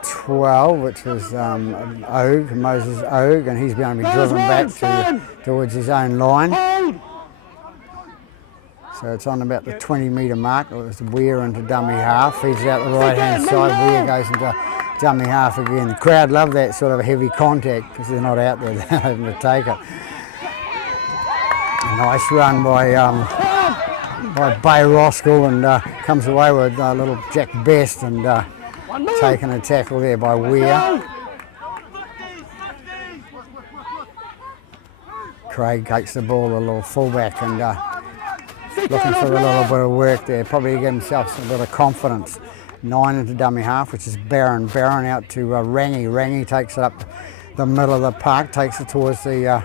12, which was Ogue, Moses Ogue, and he's going to be driven back towards his own line. So it's on about the 20-metre mark. It was Weir into dummy half. Feeds out the right-hand side. Weir goes into dummy half again. The crowd love that sort of heavy contact because they're not out there having to take it. A nice run by Bay Roskill, and comes away with little Jack Best, and taking a tackle there by Weir. Craig takes the ball, a little fullback, and looking for a little bit of work there. Probably to give himself a bit of confidence. 9 into dummy half, which is Barron. Barron out to Rangi. Rangi takes it up the middle of the park, takes it towards the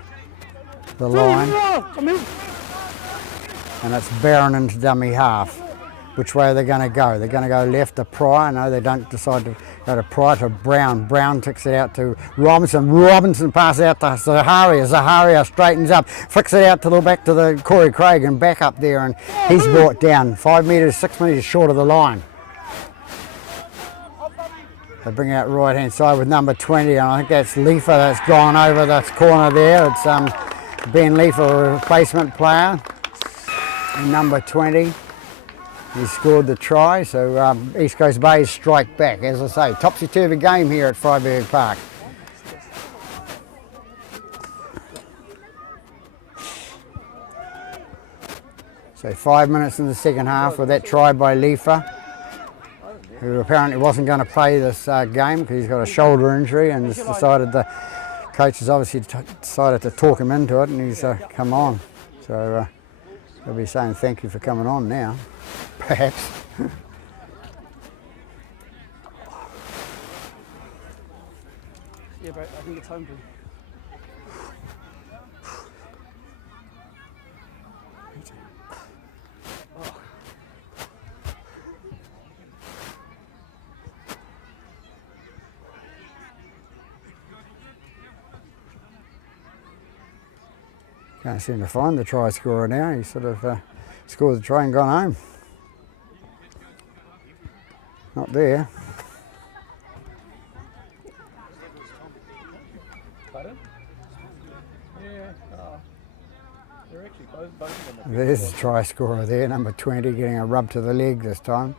line. And it's Barron into dummy half. Which way are they going to go? They're going to go left to Pryor. No, they don't decide to go to Pryor, to Brown. Brown takes it out to Robinson. Robinson passes out to Zaharia. Zaharia straightens up, flicks it out to the back to the Corey Craig, and back up there, and he's brought down 5 metres, 6 metres short of the line. They bring out right hand side with number 20, and I think that's Leifer that's gone over that corner there. It's Ben Leifer, a replacement player, and number 20. He scored the try, so East Coast Bays strike back. As I say, topsy-turvy game here at Freiburg Park. So 5 minutes in the second half with that try by Leifer, who apparently wasn't going to play this game because he's got a shoulder injury, and just decided the coaches obviously decided to talk him into it, and he's come on. So they'll be saying thank you for coming on now, perhaps. Yeah, but I think it's home to him. Can't seem to find the try scorer now. He sort of scored the try and gone home. Not there. Pardon? Yeah, they're actually both of them. There's the try scorer there, number 20, getting a rub to the leg this time.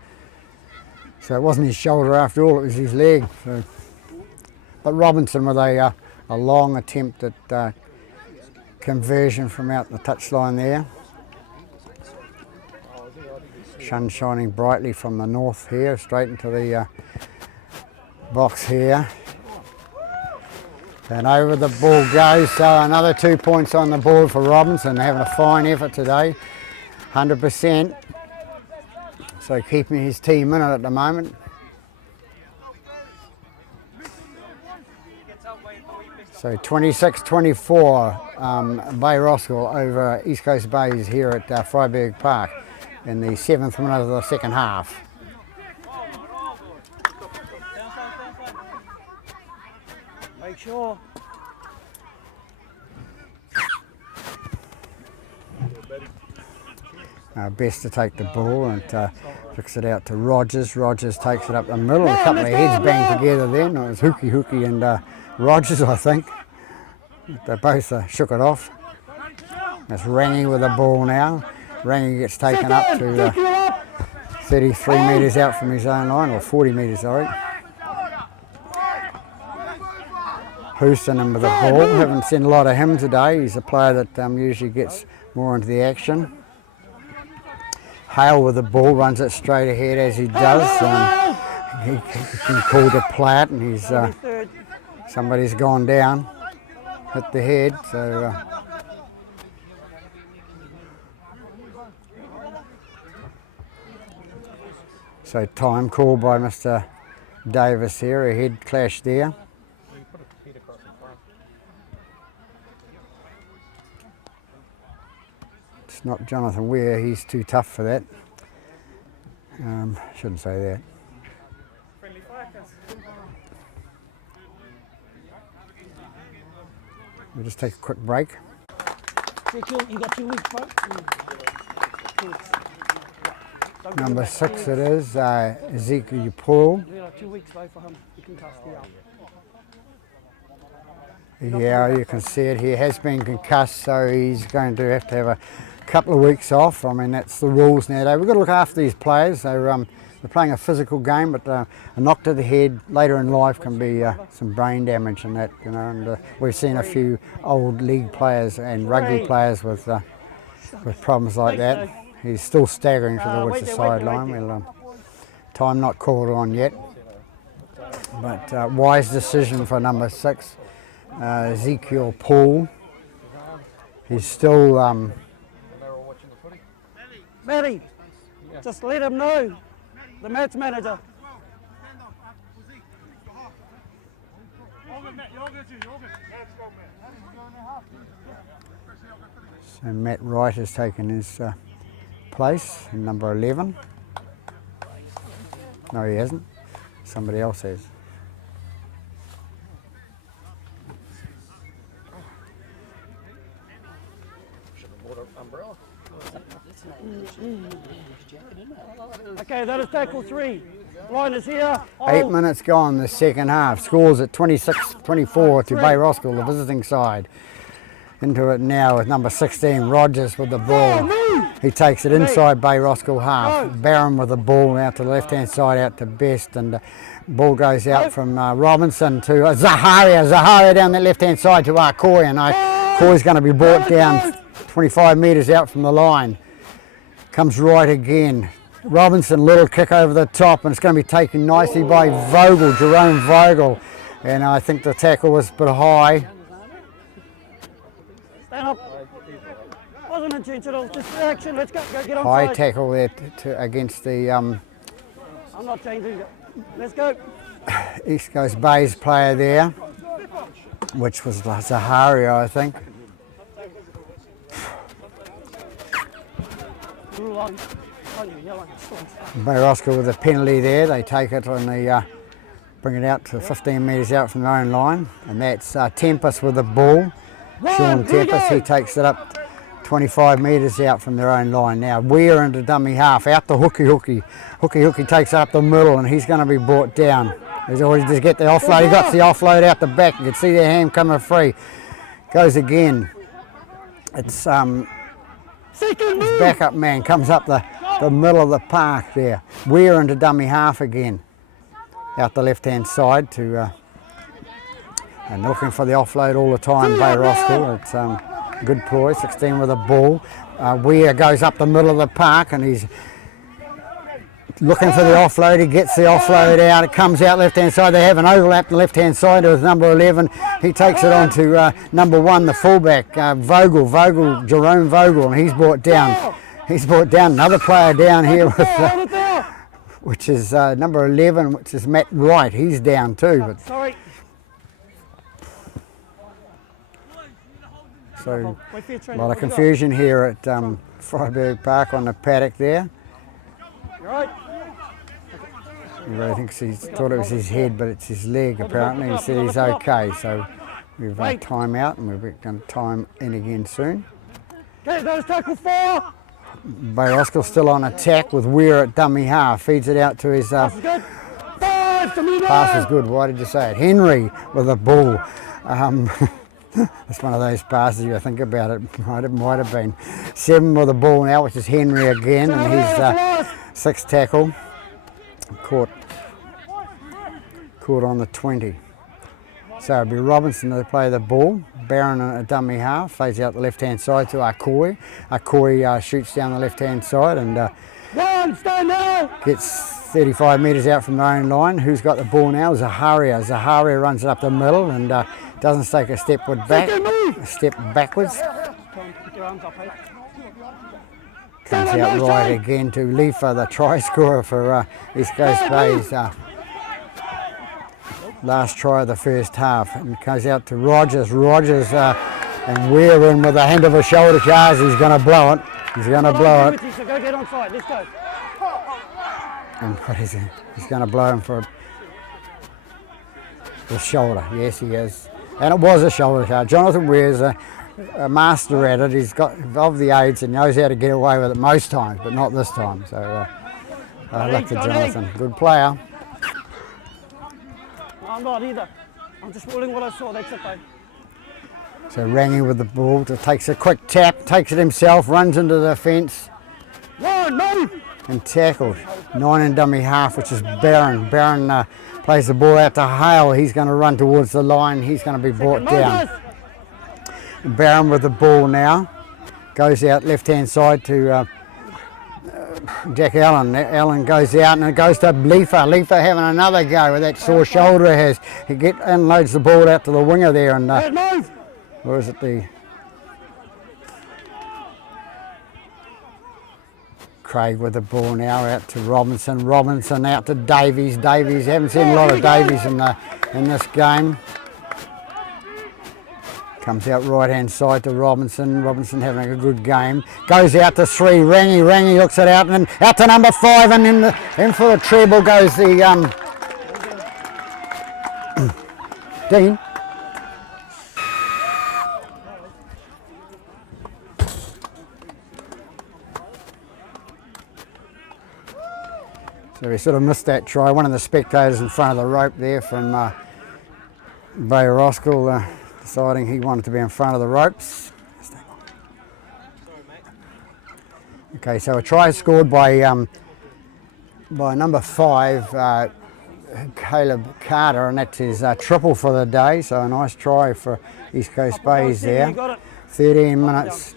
So it wasn't his shoulder after all, it was his leg. So. But Robinson with a a long attempt at conversion from out the touchline there. Sun shining brightly from the north here, straight into the box here. And over the ball goes, so another 2 points on the board for Robinson, having a fine effort today, 100%. So keeping his team in it at the moment. So 26-24, Bay Roskill over East Coast Bays here at Freiburg Park in the 7th minute of the second half. Make sure. Best to take the ball and fix it out to Rogers. Rogers takes it up the middle. A couple of heads banged together then. It was Hookie and Rogers, I think. They both shook it off. That's Rangy with the ball now. Rangy gets taken up to 33 metres out from his own line, or 40 metres, sorry. Houston in with the ball. Haven't seen a lot of him today. He's a player that usually gets more into the action. Hale with the ball, runs it straight ahead as he does. He can call the plat, and he's somebody's gone down, hit the head. So time called by Mr. Davis here. A head clash there. It's not Jonathan Weir, he's too tough for that. Shouldn't say that. We'll just take a quick break. Ezekiel, you got 2 weeks, bro? 2 weeks. Number 6 it is, Ezekiel Paul. Yeah, 2 weeks, bro, for him. You can cast the out. Yeah, you can see it. He has been concussed, so he's going to have a couple of weeks off. I mean, that's the rules nowadays. We've got to look after these players. They're playing a physical game, but a knock to the head later in life can be some brain damage and that, you know. And we've seen a few old league players and rugby players with problems like that. He's still staggering towards the sideline. Well, time not called on yet, but wise decision for number 6. Ezekiel Paul. He's still Matty, just let him know, the match manager. So Matt Wright has taken his place in number 11. No, he hasn't. Somebody else has. Okay, that is tackle 3. Line is here. 8 minutes gone the second half. Scores at 26-24 to Bay Roskill, the visiting side. Into it now with number 16, Rogers with the ball. He takes it inside Bay Roskill half. Barron with the ball out to the left-hand side, out to Best, and the ball goes out from Robinson to Zaharia. Zaharia down that left-hand side to Arcoy, and Arcoy's going to be brought down 25 metres out from the line. Comes right again. Robinson, little kick over the top, and it's going to be taken nicely by Vogel, Jerome Vogel. And I think the tackle was a bit high. Stand up. Wasn't intentional, just action. Let's go get on. High tackle there against the I'm not changing it. Let's go. East Coast Bays player there, which was Zaharia, I think. Bay Roskill with a penalty there. They take it and they bring it out to 15 metres out from their own line, and that's Tempest with the ball. Sean Tempest, he takes it up 25 metres out from their own line. Now Weir into dummy half, out to Hookie. Hookie takes it up the middle, and he's going to be brought down. He's already just get the offload. He got the offload out the back. You can see their hand coming free. Goes again. It's his backup man comes up the middle of the park there. Weir into dummy half again. Out the left-hand side to And looking for the offload all the time, Bay Roskill. It's good ploy, 16 with a ball. Weir goes up the middle of the park and he's looking for the offload. He gets the offload out. It comes out left hand side. They have an overlap the left hand side with number 11. He takes it on to number 1, the fullback, Jerome Vogel, and he's brought down. He's brought down another player down here with which is number 11, which is Matt Wright. He's down too. But Sorry. so a lot of confusion here at Freiburg Park on the paddock there. Right. He really thinks he thought it was his head, but it's his leg apparently. He said he's okay, so we've time out and we're going to time in again soon. Okay, those tackle 4. Bay Roskill still on attack with Weir at dummy half. Feeds it out to his Pass is good. 5 to me. pass is good. Why did you say it? Henry with a ball. It's one of those passes you think about it. Might have been 7 with a ball now, which is Henry again, and his 6th tackle. Caught on the 20. So it'll be Robinson to play the ball. Barron at a dummy half, fades out the left-hand side to Akoi. Akoi shoots down the left-hand side and gets 35 metres out from their own line. Who's got the ball now? Zaharia. Zaharia runs it up the middle and doesn't take a step backwards. Comes out right again to Leifa, the try scorer for East Coast Bay's last try of the first half, and goes out to Rogers. And Weir in with a hand of a shoulder charge. He's going to blow it. He's going to blow it. So go get on side. Let's go. And what is it? He's going to blow him for the shoulder. Yes, he is. And it was a shoulder charge. Jonathan Weir's a master at it. He's got of the age and knows how to get away with it most times, but not this time. So luck to Jonathan. Good player. I'm not either. I'm just ruling what I saw. That's it, though. So Rangi with the ball, takes a quick tap, takes it himself, runs into the fence. Move! And tackled. 9 in dummy half, which is Barron. Barron plays the ball out to Hale. He's going to run towards the line. He's going to be brought down. Barron with the ball now. Goes out left-hand side to Jack Allen. Allen goes out and it goes to Leifa. Leifa having another go with that sore shoulder he has. He unloads the ball out to the winger there and or is it the Craig with the ball now out to Robinson. Robinson out to Davies. Davies, haven't seen a lot of Davies in this game. Comes out right hand side to Robinson. Robinson having a good game. Goes out to 3. Rangi looks it out and then out to number 5 and in for the treble goes the Dean. So we sort of missed that try. One of the spectators in front of the rope there from Bay Roskill deciding he wanted to be in front of the ropes. Okay, so a try scored by number 5, Caleb Carter, and that's his triple for the day. So a nice try for East Coast Bays there. 13 minutes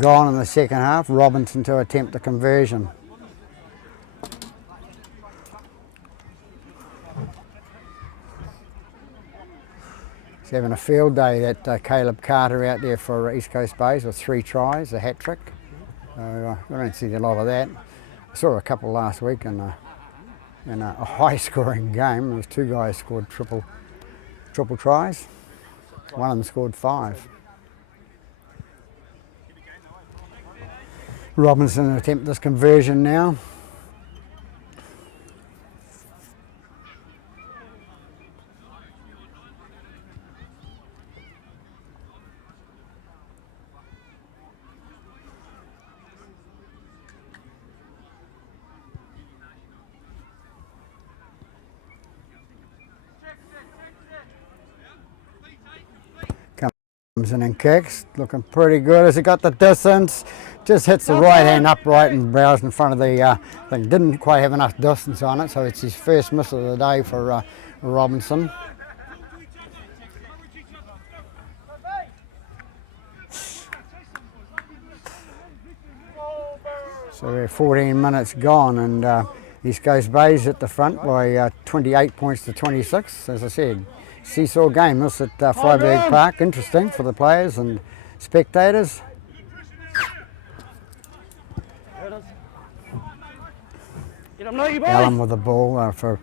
gone in the second half. Robinson to attempt the conversion. He's having a field day, that Caleb Carter out there for East Coast Bays with 3 tries, a hat trick. I don't see a lot of that. I saw a couple last week in a high-scoring game. There was 2 guys scored triple tries. One of them scored 5. Robinson attempt this conversion now. Comes in and kicks, looking pretty good. Has he got the distance? Just hits the right hand upright and bows in front of the thing. Didn't quite have enough distance on it, so it's his first miss of the day for Robinson. So we're 14 minutes gone, and East Coast Bay's at the front by 28 points to 26. As I said, seesaw game. This at Freiburg Park. Interesting for the players and spectators. Allen with the ball for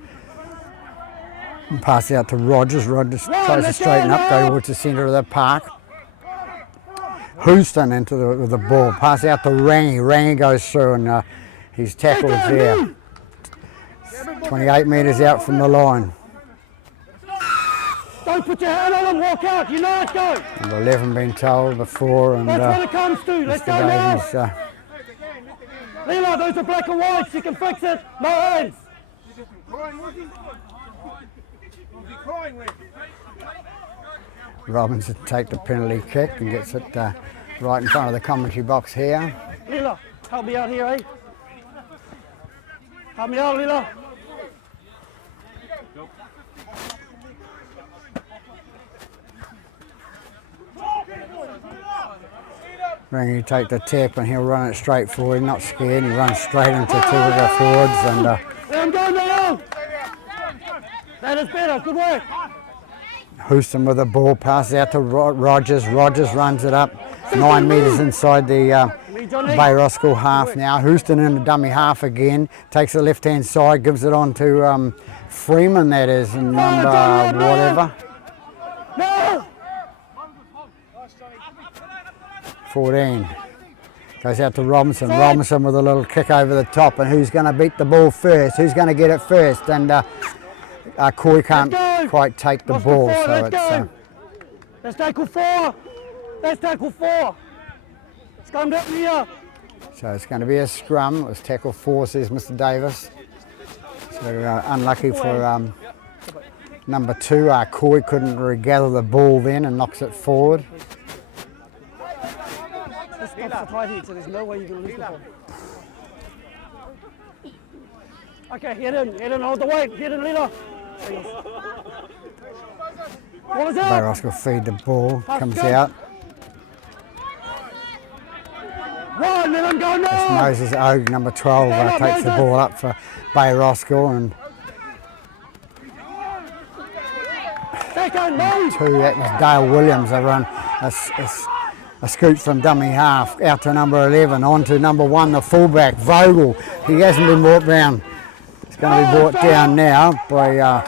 pass out to Rogers. Rogers tries to straighten up, go towards the centre of the park. Houston into with the ball. Pass out to Rangi. Rangi goes through and he's tackled there. 28 metres out from the line. Don't put your hand on them, walk out, you know it, go. Number 11 been told before, and that's what it comes to, let's go now. Leela, those are black and whites, you can fix it, no hands. Robinson take the penalty kick and gets it right in front of the commentary box here. Leela, help me out here, eh? Help me out, Leela. Rangi take the tap and he'll run it straight forward, not scared. He runs straight into two of the forwards and. Let him go now. That is better. Good work. Houston with the ball, pass out to Rogers. Rogers runs it up 9 metres inside the Bay Roskill half now. Houston in the dummy half again. Takes the left hand side, gives it on to Freeman, that is, and number whatever. No. 14. Goes out to Robinson. Robinson with a little kick over the top, and who's going to beat the ball first? Who's going to get it first? And Coy can't quite take the ball, so it's. Let's tackle 4. Let's tackle 4. Scrummed up here. So it's going to be a scrum. It was tackle 4, says Mr. Davis. So unlucky for number 2. Coy couldn't regather the ball then and knocks it forward. Stop tight here, so there's no way you're going to lose the ball. Okay, head in, hold the weight, head in, leader. What is that? Bay Roskill feed the ball, comes out. Run, let him go now. It's Moses Ogue, number 12, takes the ball up for Bay Roskill, and 2, that was Dale Williams. They run a scoot from dummy half out to number 11, on to number 1, the fullback, Vogel. He hasn't been brought down. It's going to be brought down now by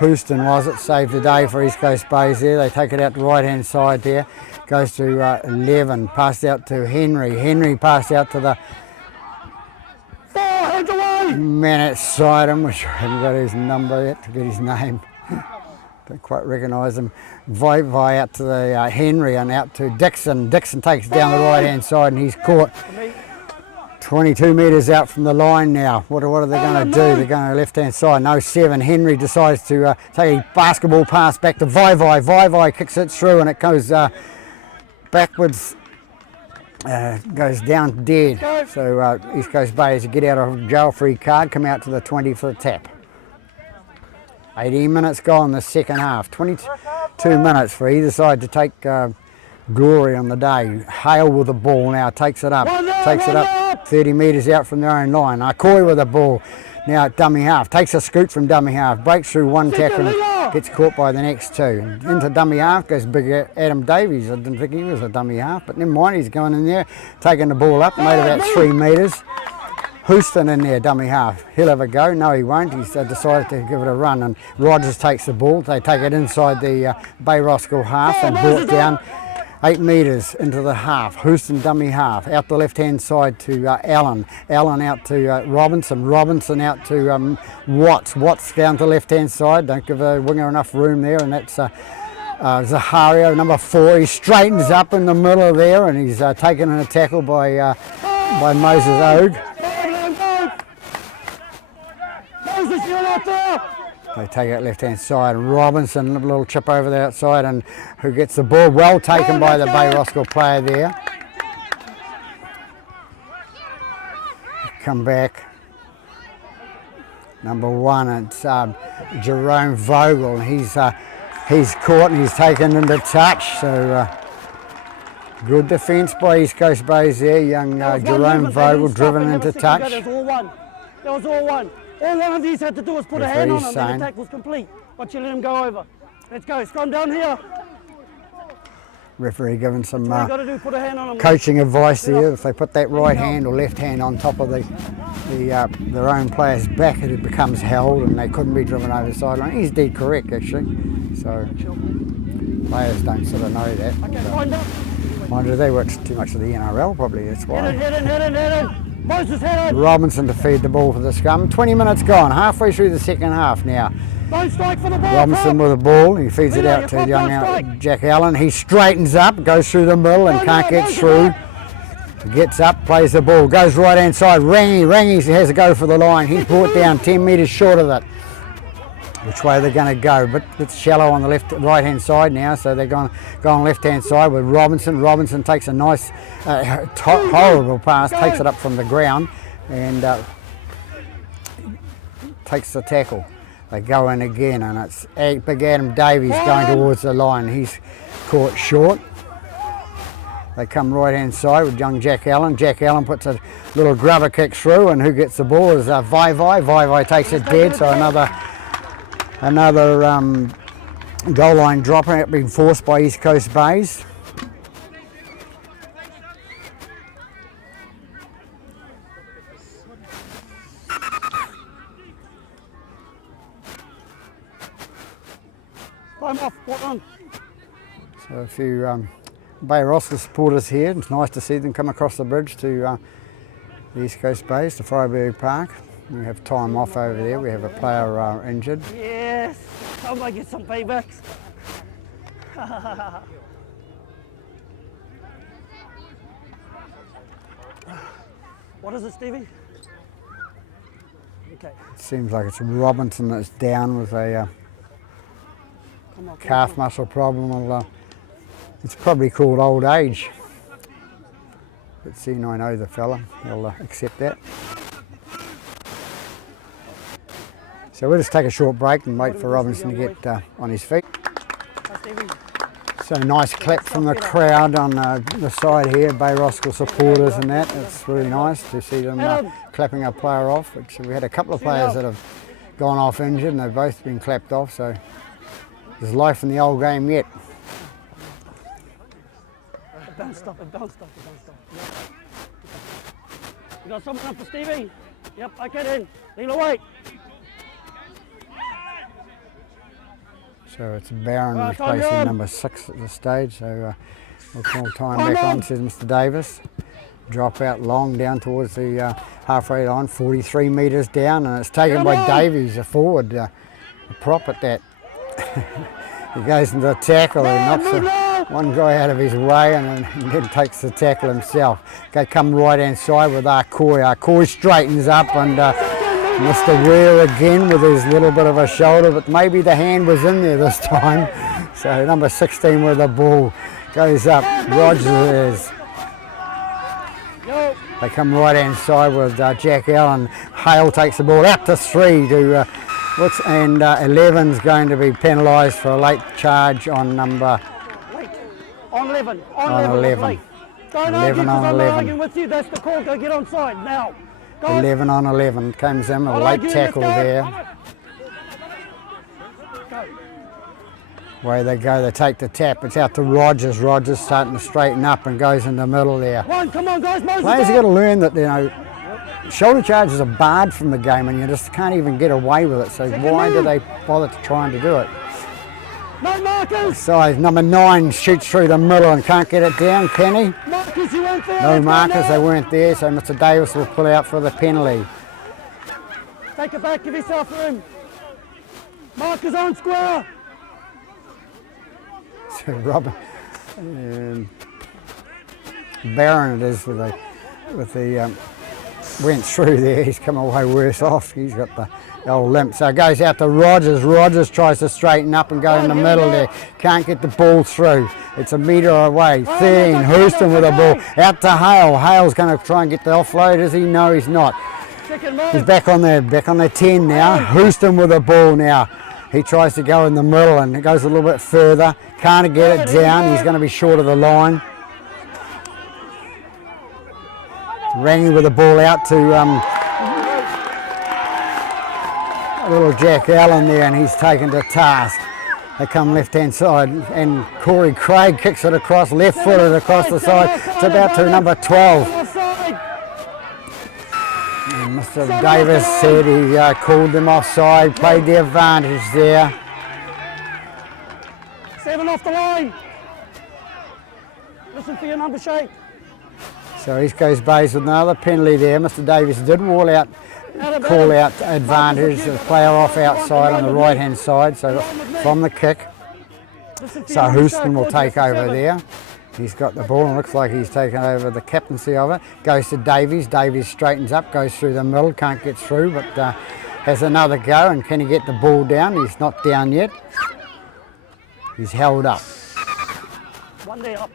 Houston, was it? Saved the day for East Coast Bays there. They take it out the right hand side there. Goes to 11, passed out to Henry. Henry passed out to the man outside him, which I haven't got his number yet to get his name. Don't quite recognise him. Vai out to the Henry and out to Dixon. Dixon takes it down the right hand side and he's caught 22 metres out from the line now. What are they going to do? They're going to left hand side. No 7. Henry decides to take a basketball pass back to Vai. Vai kicks it through and it goes backwards. Goes down dead. So East Coast Bay has a get out of jail free card. Come out to the 20 for the tap. 18 minutes gone the second half. 22 minutes for either side to take glory on the day. Hale with the ball now, takes it up 30 metres out from their own line. Coy with the ball now at dummy half, takes a scoot from dummy half, breaks through one tackle and gets caught by the next 2. Into dummy half goes big Adam Davies. I didn't think he was a dummy half, but never mind, he's going in there, taking the ball up, made about 3 metres. Houston in there, dummy half. He'll have a go. No, he won't. He's decided to give it a run, and Rogers takes the ball. They take it inside the Bay Roskill half and brought down 8 metres into the half. Houston dummy half. Out the left-hand side to Allen. Allen out to Robinson. Robinson out to Watts. Watts down to the left-hand side. Don't give the winger enough room there, and that's Zahario, number 4. He straightens up in the middle there, and he's taken in a tackle by Moses Ogue. They take out left hand side. Robinson, a little chip over the outside, and who gets the ball? Well taken by the Bay Roskill player there. Come back. Number 1, it's Jerome Vogel. He's caught and he's taken into touch. So Good defence by East Coast Bays there. Young Jerome Vogel driven into touch. That was all one. That was all one. All one of these had to do was put a hand on him Referee's and the attack was complete. But you let him go over. Let's go. Scrum down here. Referee giving some What you got to do, put a hand on him. coaching advice there. If they put that right hand or left hand on top of their own player's back, it becomes held and they couldn't be driven over the sideline. He's dead correct actually. So players don't sort of know that. Okay, wind up. Mind you, they watch too much of the NRL probably, that's why. Hit in. Moses, hit in. Robinson to feed the ball for the scrum. 20 minutes gone, halfway through the second half now. Don't strike for the ball. Robinson with the ball, he feeds it out to young Jack Allen. He straightens up, goes through the middle and can't get through. He gets up, plays the ball, goes right hand side. Rangy has to go for the line. He's brought down 10 metres short of it. Which way they're going to go, but it's shallow on the right hand side now, so they're going on left hand side with Robinson. Robinson takes a nice, horrible pass, takes it up from the ground and takes the tackle. They go in again and it's Big Adam Davies going towards the line. He's caught short. They come right hand side with young Jack Allen. Jack Allen puts a little grubber kick through and who gets the ball is Vai. Vai takes it dead, so another goal line dropper being forced by East Coast Bays. Time off, what on? So a few Bay Roskill supporters here. It's nice to see them come across the bridge to the East Coast Bays to Fryberry Park. We have time off over there. We have a player injured. Yes, I might get some paybacks. What is it, Stevie? Okay. It seems like it's Robinson that's down with a calf muscle problem. It's probably called old age. But seeing I know the fella, he'll accept that. So we'll just take a short break and wait for Robinson to get on his feet. So nice clap from the crowd on the side here, Bay Roskill supporters and that. It's really nice to see them clapping a player off. Which we had a couple of players that have gone off injured and they've both been clapped off. So there's life in the old game yet. It bounced off. Yep. You got something up for Stevie? Yep, okay then. Lean away. So it's Barron replacing number 6 at this stage, so we'll call time back on, says Mr Davis. Drop out long down towards the halfway line, 43 metres down, and it's taken by Davies, a forward, a prop at that. He goes into the tackle, he knocks one guy out of his way and then takes the tackle himself. They come right hand side with Arcoy. Arcoy straightens up and Mr Weir again with his little bit of a shoulder, but maybe the hand was in there this time. So number 16 with the ball goes up, Rogers. They come right hand side with Jack Allen. Hale takes the ball out to 3 to and 11's going to be penalised for a late charge on number... On 11. On 11. Don't 11 argue, on 11. I'm arguing with you, that's the call, go get on side now. Go 11 on 11 comes in, a late tackle there. Away they go, they take the tap, it's out to Rogers. Rogers starting to straighten up and goes in the middle there. Come on guys, Moses. Players have got to learn that, you know, shoulder charges are barred from the game and you just can't even get away with it, so why do they bother trying to do it? No markers! So number 9 shoots through the middle and can't get it down, can he? Markers, you weren't there. No markers, they weren't there, so Mr Davis will pull out for the penalty. Take it back, give yourself room. Markers on square. So Robert, Barron it is with the went through there, he's come away worse off, he's got the old limp. So it goes out to Rogers. Rogers tries to straighten up and go in the middle there. Can't get the ball through. It's a metre away. 13, Houston with the ball. Out to Hale. Hale's going to try and get the offload, is he? No, he's not. He's back on their 10 now. Houston with the ball now. He tries to go in the middle and it goes a little bit further. Can't get it down. He's going to be short of the line. Rangy with the ball out to little Jack Allen there, and he's taken to task. They come left-hand side, and Corey Craig kicks it across, left-footed across the side. It's about to number 12. And Mr. Davis said he called them offside, played the advantage there. 7 off the line. Listen for your number, Shane. So East Coast Bays with another penalty there. Mr. Davis did call out advantage, the player off outside on the right-hand side, so from the kick. So Houston will take over there. He's got the ball and looks like he's taken over the captaincy of it. Goes to Davies. Davies straightens up, goes through the middle, can't get through, but has another go. And can he get the ball down? He's not down yet. He's held up. 1 day up.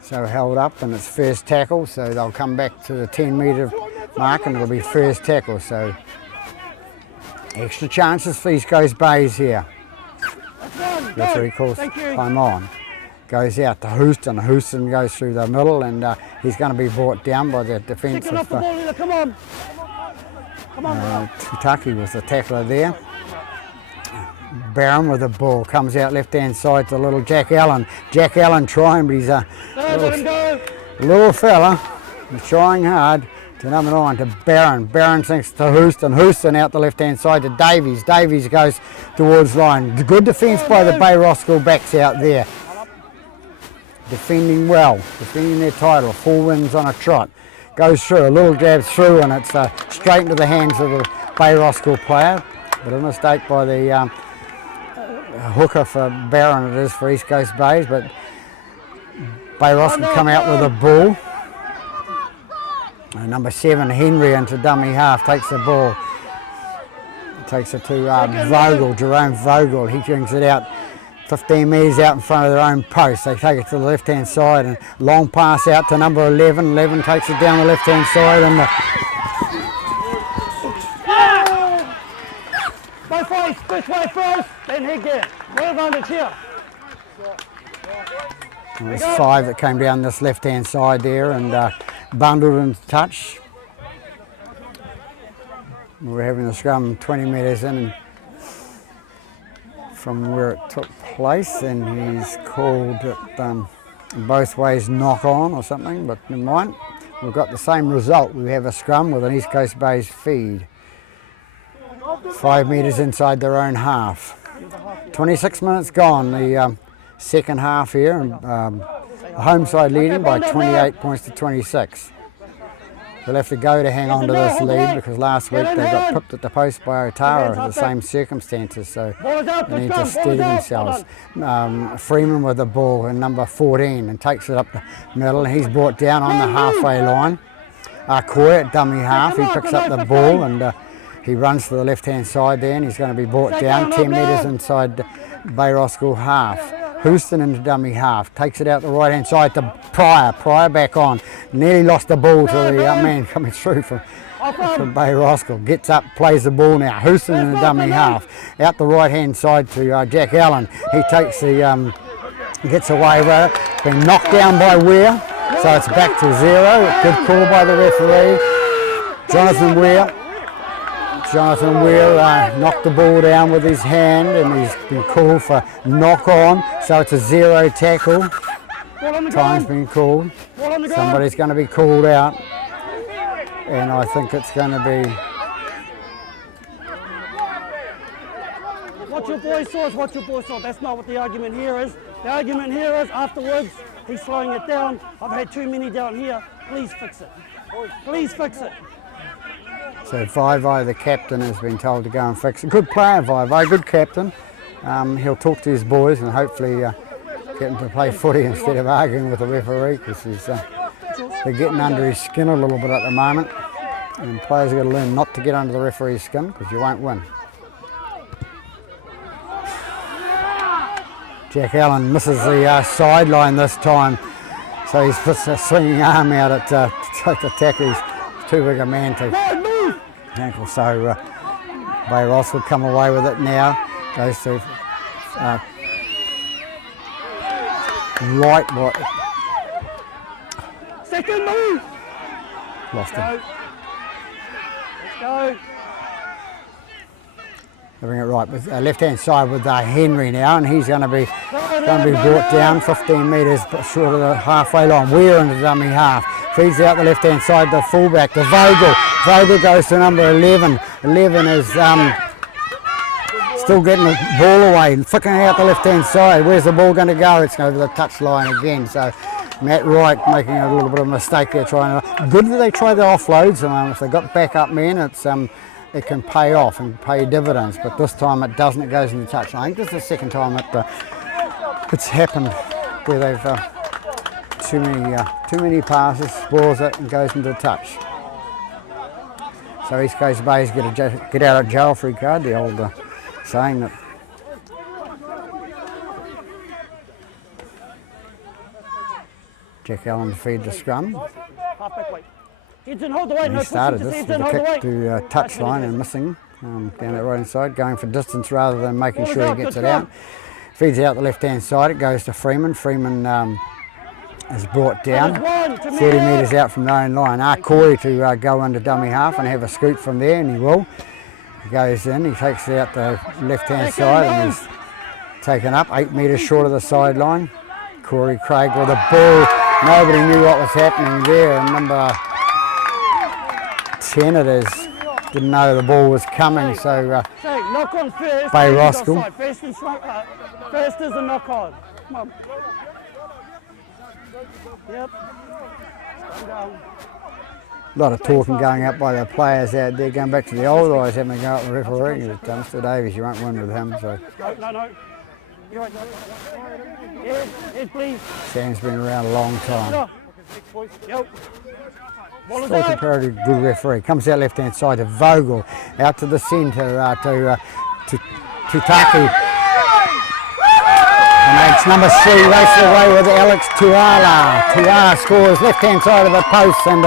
So held up, and it's first tackle, so they'll come back to the 10-metre mark and it'll be first tackle. So extra chances for East Coast Bays here. Referee calls time on. Goes out to Houston. Houston goes through the middle, and he's going to be brought down by the defensive. Come on. Tutaki was the tackler there. Barron with the ball, comes out left-hand side to little Jack Allen. Jack Allen trying, but he's a little fella. He's trying hard. To number 9 to Barron. Barron thinks to Houston. Houston out the left-hand side to Davies. Davies goes towards line. Good defence by the Bay Roskill backs out there. Defending well, defending their title. 4 wins on a trot. Goes through, a little jab through, and it's straight into the hands of the Bay Roskill player. But a mistake by the hooker for Barron it is for East Coast Bays, but Bay Roskill come out with a ball. Number 7 Henry into dummy half, takes the ball. Takes it to Vogel, Jerome Vogel. He brings it out 15 metres out in front of their own post. They take it to the left-hand side, and long pass out to number 11. 11 takes it down the left-hand side, and By face, this way first, then head gear. Well done, it's here. there's 5 that came down this left-hand side there and bundled into touch. We're having the scrum 20 metres in and from where it took place, and he's called it both ways knock on or something, but never mind. We've got the same result. We have a scrum with an East Coast Bays feed. 5 metres inside their own half. 26 minutes gone, the second half here, and home side leading by 28 points to 26. They'll have to go to hang on to this lead because last week they got pipped at the post by Otara in the same circumstances, so they need to steady themselves. Freeman with the ball in number 14 and takes it up the middle, and he's brought down on the halfway line. Coy at dummy half, he picks up the ball and he runs to the left-hand side there, and he's going to be brought down 10 metres inside the Bay Roskill half. Houston into dummy half, takes it out the right-hand side to Pryor. Pryor back on, nearly lost the ball to the man coming through from Bay Roskill. Gets up, plays the ball now. Houston in the dummy half, out the right-hand side to Jack Allen. He takes the, gets away with it, been knocked down by Weir, so it's back to 0. Good call by the referee, Jonathan Weir. Jonathan Weir knocked the ball down with his hand, and he's been called for knock on, so it's a 0 tackle. Time's been called. Somebody's going to be called out, and I think it's going to be... What your boy saw is what your boy saw. That's not what the argument here is. The argument here is afterwards, he's slowing it down. I've had too many down here. Please fix it. Please fix it. So Vivo, the captain, has been told to go and fix it. Good player, Vivo, good captain. He'll talk to his boys and hopefully get them to play footy instead of arguing with the referee, because they're getting under his skin a little bit at the moment. And players have got to learn not to get under the referee's skin, because you won't win. Jack Allen misses the sideline this time, so he's puts a swinging arm out at to take the tackle. He's too big a man to tackle, so Bay Ross will come away with it now. Goes to Second move. Lost Go. him. Let's go. Having it right with left-hand side with Henry now, and he's going to be brought down 15 metres short of the halfway line. Weir into dummy half. Feeds out the left-hand side to fullback to Vogel. Vogel goes to number 11. 11 is still getting the ball away and flicking out the left-hand side. Where's the ball going to go? It's over the touch line again. So Matt Wright making a little bit of a mistake there. Good that they try the offloads. If they've got backup men, it can pay off and pay dividends, but this time it doesn't. It goes into touch. I think this is the second time it's happened where they've too many passes, spoils it, and goes into touch. So East Coast Bay's get out of jail free card. The old saying that. Jack Allen feed the scrum. Half-back weight. Heads in, hold the weight. He started this with a kick to touch line and missing down that right hand side, going for distance rather than making sure he gets it out. Feeds out the left hand side, it goes to Freeman. Freeman is brought down 30 metres out from the own line. Corey to go into dummy half and have a scoot from there, and he will. He goes in, he takes it out the left hand side and he's taken up 8 metres short of the sideline. Corey Craig with a ball. Nobody knew what was happening there, and number 10 it is, didn't know the ball was coming, so knock on first, Bay Roskill. First is a knock on. Come on. Yep. A lot of talking going up by the players out there, going back to the old guys having to go up the referee. Mr Davies, you won't win with him. So. No. You're right, Yes, please. Sam's been around a long time. Yep. Still a comparatively good referee. Comes out left hand side to Vogel, out to the centre to Taki. And it's number 3 races away with Alex Tuala. Tuala scores left hand side of the post, and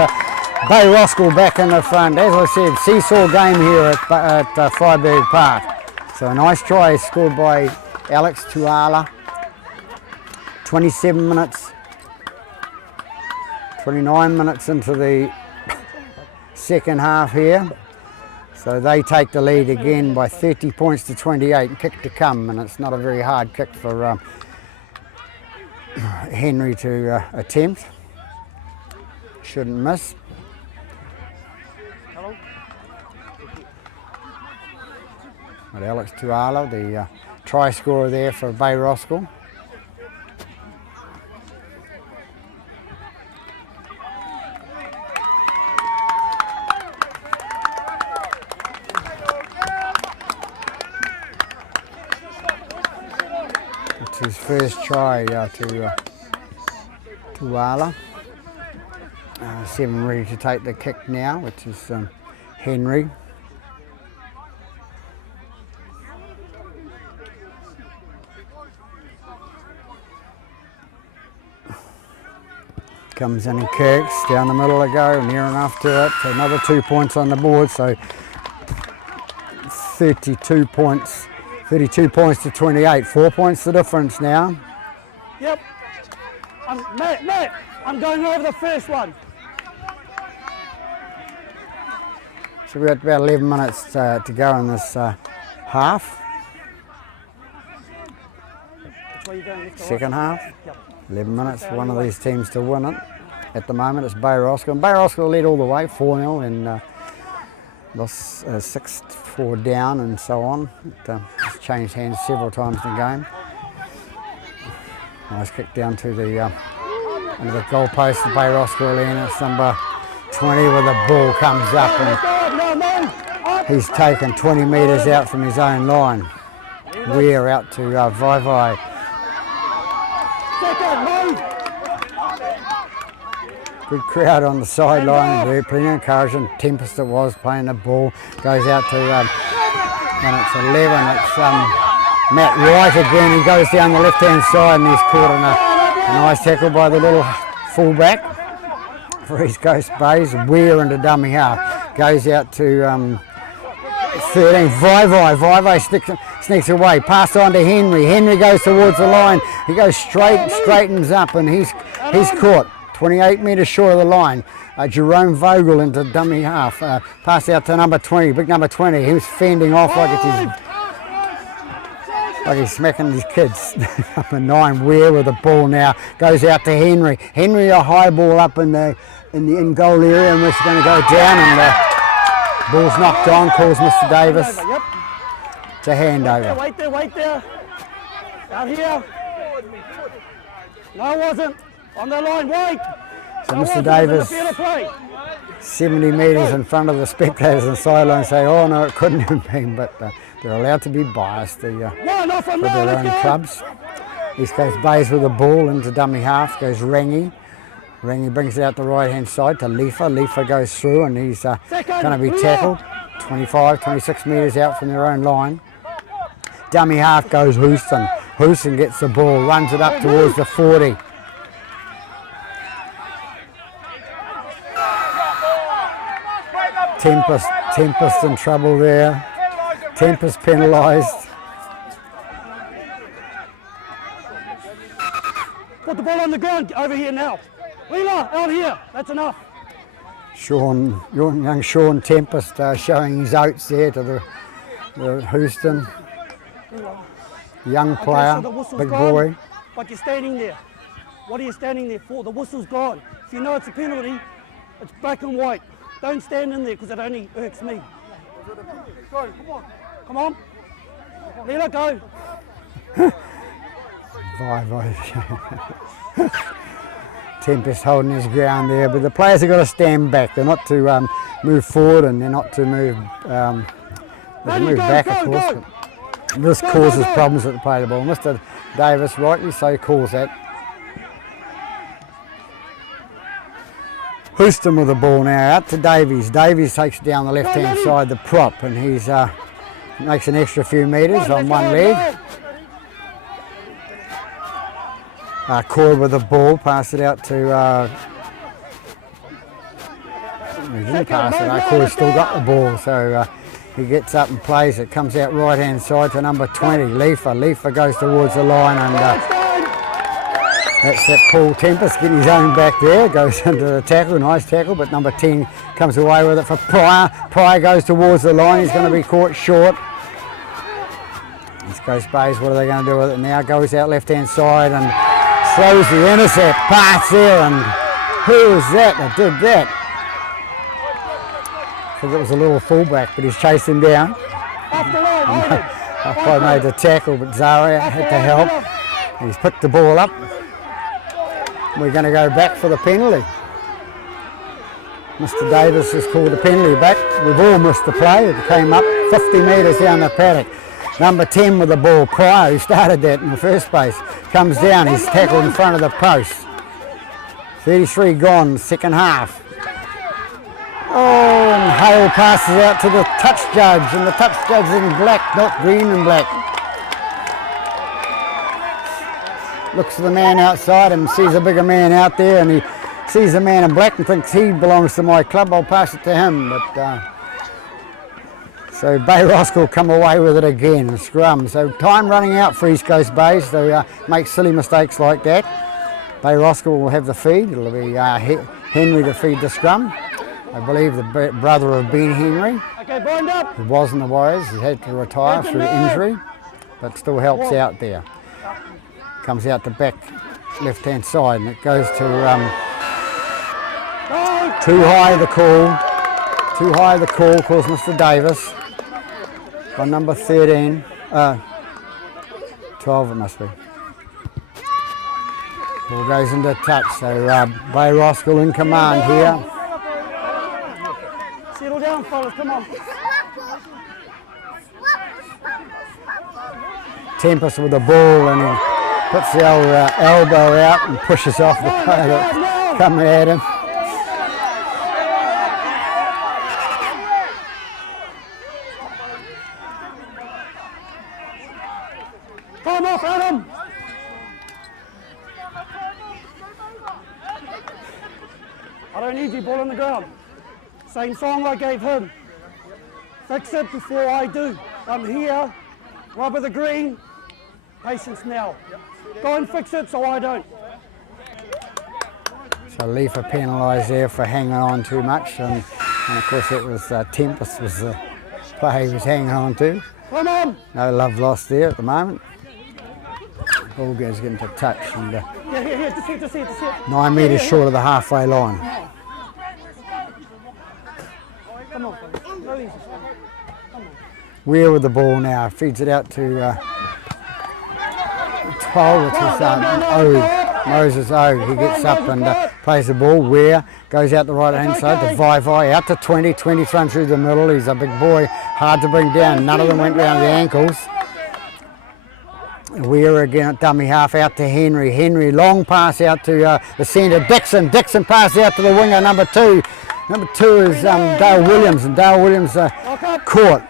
Bay Roskill back in the front. As I said, seesaw game here at Freiburg Park. So a nice try scored by Alex Tuala. 27 minutes. 29 minutes into the second half here. So they take the lead again by 30 points to 28. Kick to come, and it's not a very hard kick for Henry to attempt. Shouldn't miss. But Alex Tuala, the try scorer there for Bay Roskill. It's his first try to Tuala. 7 ready to take the kick now, which is Henry. Comes in and kicks down the middle to go, near enough to it. So another 2 points on the board, so 32 points to 28. 4 points the difference now. Yep. Matt, I'm going over the first one. So we've got about 11 minutes to go in this half. Second half. 11 minutes for one of these teams to win it. At the moment it's Bay Roskill. And Bay Roskill led all the way, 4-0, and lost 6-4 down and so on. It's changed hands several times in the game. Nice kick down to the under the goal post. The Bay Roskill in. It's number 20 where the ball comes up, and he's taken 20 metres out from his own line. Weir out to Vai. Good crowd on the sideline, very pretty encouraging. Tempest it was playing the ball, goes out to, and it's 11. It's Matt Wright again. He goes down the left-hand side and he's caught in a nice tackle by the little fullback for East Coast Bays. Weir into dummy half, goes out to 13. Vai sneaks away, passed on to Henry. Henry goes towards the line. He goes straightens up, and he's caught. 28 metres short of the line. Jerome Vogel into dummy half. Pass out to number 20, big number 20. He was fending off like it's his, like he's smacking his kids. Number 9, Ware with the ball now. Goes out to Henry. Henry a high ball up in the in goal area, and it's going to go down, and the ball's knocked on. Calls Mr. Davis. Yep. It's a handover. Wait there. Out here. No, it wasn't. On the line, wait. So No, Mr. it wasn't. Davis, It's a better play. 70 metres in front of the spectators on the sideline, say, oh no, it couldn't have been, but they're allowed to be biased for One off and their let's own go. clubs. East Coast Bays with the ball into dummy half, goes Rangy. Rangy brings it out the right hand side to Leifa. Leifa goes through, and he's going to be tackled 25, 26 metres out from their own line. Dummy half goes Houston. Houston gets the ball, runs it up towards the 40. Tempest in trouble there. Tempest penalised. Put the ball on the ground over here now. Leela, out here. That's enough. Young Sean Tempest showing his oats there to the Houston. Young player, so the whistle's big gone, boy. But you're standing there. What are you standing there for? The whistle's gone. If you know it's a penalty, it's black and white. Don't stand in there because it only irks me. Go, come on. Leela, go. Tempest holding his ground there, but the players have got to stand back. They're not to move forward, and they're not to move, back, of course. But this causes problems at the play of the ball. Mr. Davis, rightly so, calls that. Houston with the ball now, out to Davies. Davies takes it down the left-hand side, the prop, and he's makes an extra few metres on one leg. Coy with the ball, pass it out to... he didn't pass it, Coy's still got the ball, so he gets up and plays it. Comes out right-hand side to number 20, Leifa. Leifa goes towards the line, and that's that Paul Tempest getting his own back there. Goes into the tackle, nice tackle, but number 10 comes away with it for Pryor. Pryor goes towards the line, he's going to be caught short. East Coast Bays, what are they going to do with it now? Goes out left-hand side and throws the intercept, pass there, and who was that did that? I think it was a little fullback, but he's chased him down. I probably made the tackle, but Zara had to help. And he's picked the ball up. We're going to go back for the penalty. Mr. Davis has called the penalty back. We've all missed the play. It came up 50 metres down the paddock. Number 10 with the ball, Pryor, who started that in the first place, comes down. He's tackled in front of the post. 33 gone, second half. Oh, and Hale passes out to the touch judge, and the touch judge is in black, not green and black. Looks at the man outside and sees a bigger man out there, and he sees the man in black and thinks he belongs to my club. I'll pass it to him. But so Bay Roskill come away with it again, a scrum. So time running out for East Coast Bays. They make silly mistakes like that. Bay Roskill will have the feed. It'll be Henry to feed the scrum. I believe the brother of Ben Henry. Okay, bind up. He was in the Warriors. He had to retire through injury, but still helps out there. Comes out the back left-hand side, and it goes to too high the call. Too high the call, calls Mr. Davis. By number 13, 12 it must be. Ball goes into touch, so Bay Roskill in command here. Settle down, fellas, come on. Tempest with the ball, and he puts the old elbow out and pushes off the player that's coming at him. Come off, Adam. I don't need you, ball on the ground. Same song I gave him. Fix it before I do. I'm here, rubber the green, patience now. Go and fix it so I don't. So Leifa penalised there for hanging on too much, and of course it was Tempest was the player he was hanging on to. Come on! No love lost there at the moment. Ball goes into touch and Here, to see it. 9 metres short of the halfway line. Come on, no easy. Weir with the ball now, feeds it out to 12, which is Ode. Moses Ode. He gets up and plays the ball. Weir goes out the right hand side to Vai out to 20. 20 thrown through the middle. He's a big boy, hard to bring down. None of them went round the ankles. Weir again at dummy half out to Henry. Henry long pass out to the centre. Dixon pass out to the winger number 2. Number 2 is Dale Williams, and Dale Williams caught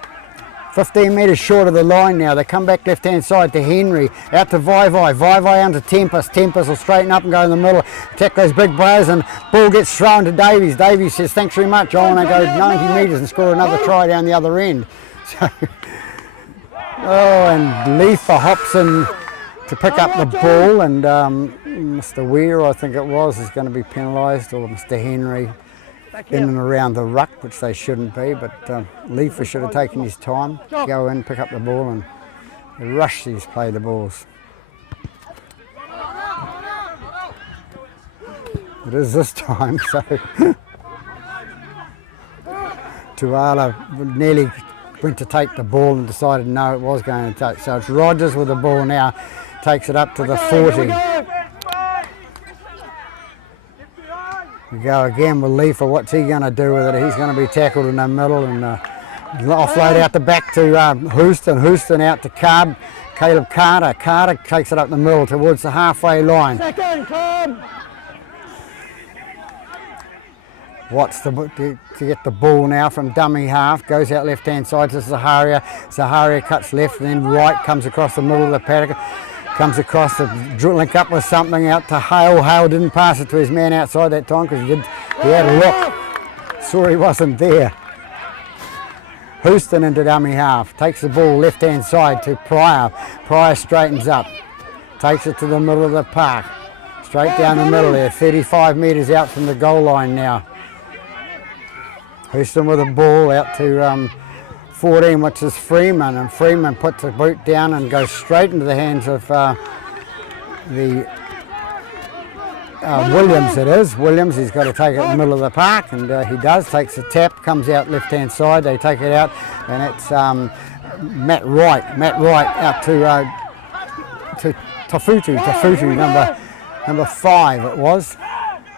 15 metres short of the line now. They come back left hand side to Henry, out to Vai onto Tempest. Tempest will straighten up and go in the middle, attack those big players, and ball gets thrown to Davies. Davies says thanks very much, I want to go 90 metres and score another try down the other end. So, and Leifa hops in to pick up the ball, and Mr. Weir, I think it was, is going to be penalised, or Mr. Henry in and around the ruck, which they shouldn't be, but Leifa should have taken his time, go in, pick up the ball, and rush these play the balls. It is this time, so Tuala nearly went to take the ball and decided no, it was going to touch. So it's Rogers with the ball now, takes it up to the 40. We go again with Leifa. What's he going to do with it? He's going to be tackled in the middle and offload out the back to Houston. Houston out to Caleb Carter. Carter takes it up the middle towards the halfway line. Second, come! Watts to get the ball now from dummy half. Goes out left hand side to Zaharia. Zaharia cuts left and then right, comes across the middle of the paddock. Comes across to link up with something out to Hale. Hale didn't pass it to his man outside that time because he had a look. Saw he wasn't there. Houston into dummy half. Takes the ball left hand side to Pryor. Pryor straightens up. Takes it to the middle of the park. Straight down the middle there. 35 metres out from the goal line now. Houston with the ball out to 14, which is Freeman, and Freeman puts the boot down and goes straight into the hands of Williams. It is Williams. He's got to take it in the middle of the park, and he does. Takes a tap, comes out left hand side. They take it out, and it's Matt Wright out to Tafutu, number 5 it was.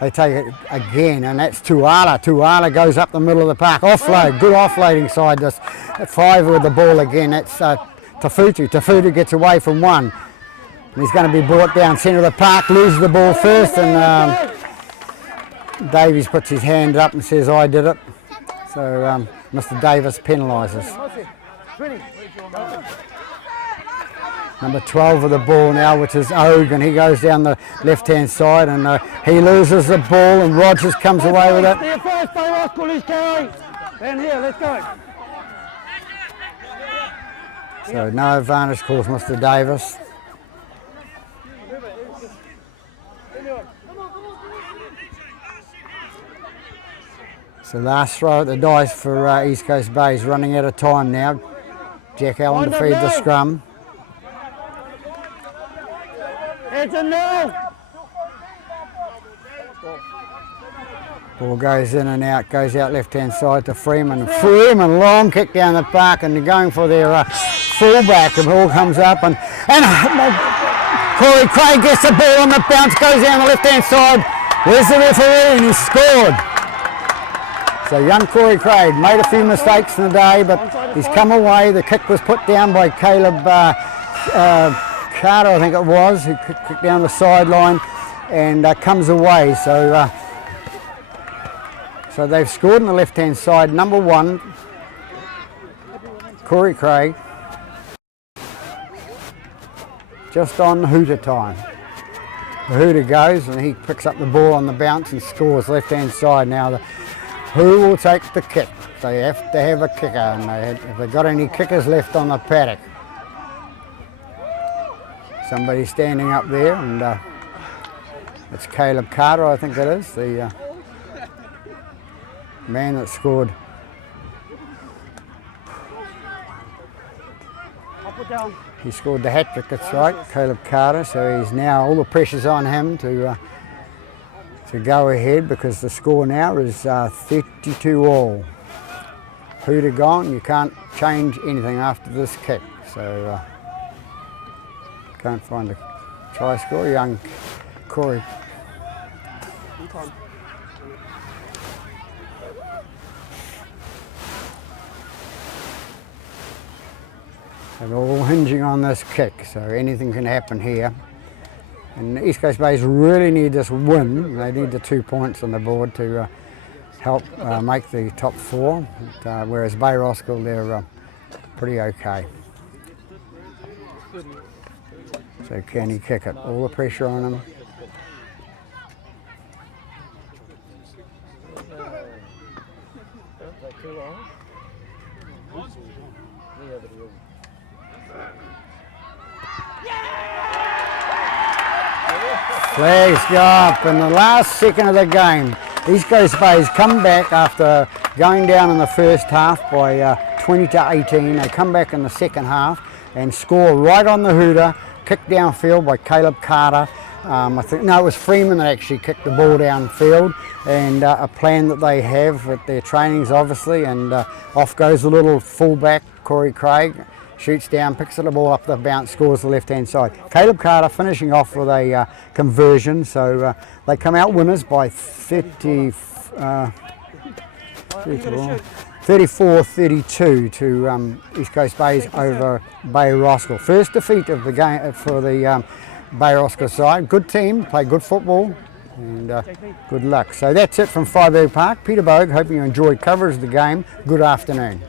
They take it again, and that's Tuala. Tuala goes up the middle of the park. Offload, good offloading side. This 5 with the ball again. That's Tafutu. Tafutu gets away from one. And he's going to be brought down centre of the park, loses the ball first, and Davies puts his hand up and says, I did it. So Mr. Davis penalises. Number 12 with the ball now, which is Ogue, and he goes down the left-hand side, and he loses the ball, and Rogers comes away with it. There first, Bay Roskill is carrying. Then here, let's go. So no advantage calls Mr. Davis. So last throw at the dice for East Coast Bay is running out of time now. Jack Allen to feed the scrum. It's a no. Ball goes in and out, goes out left-hand side to Freeman. Freeman, long kick down the park, and they're going for their fullback. The ball comes up, and Corey Craig gets the ball on the bounce, goes down the left-hand side. There's the referee, and he's scored. So young Corey Craig made a few mistakes in the day, but he's come away. The kick was put down by Caleb Carter, I think it was, who kicked down the sideline and comes away. So they've scored on the left-hand side. Number 1, Corey Craig, just on hooter time. The hooter goes and he picks up the ball on the bounce and scores left-hand side. Now, who will take the kick? They have to have a kicker, and if they've got any kickers left on the paddock. Somebody standing up there, and It's Caleb Carter, I think it is, the man that scored. Up or down. He scored the hat-trick, that's right, Caleb Carter, so he's now, all the pressure's on him to go ahead, because the score now is 32 all. Hooter gone, you can't change anything after this kick, so can't find a try score. Young Corey. They're all hinging on this kick, so anything can happen here. And East Coast Bays really need this win. They need the 2 points on the board to help make the top 4, whereas Bay Roskill, they're pretty okay. So can he kick it? All the pressure on him. Flags go up in the last second of the game. East Coast Bays come back after going down in the first half by 20 to 18. They come back in the second half and score right on the hooter. Kicked downfield by Caleb Carter. I think, no, it was Freeman that actually kicked the ball downfield, and a plan that they have with their trainings, obviously, and off goes the little fullback, Corey Craig, shoots down, picks the ball up the bounce, scores the left-hand side. Caleb Carter finishing off with a conversion, so they come out winners by 34-32 to East Coast Bays over Bay Roskill. First defeat of the game for the Bay Roskill side. Good team, play good football, and good luck. So that's it from Freyberg Park. Peter Bogue, hoping you enjoyed coverage of the game. Good afternoon.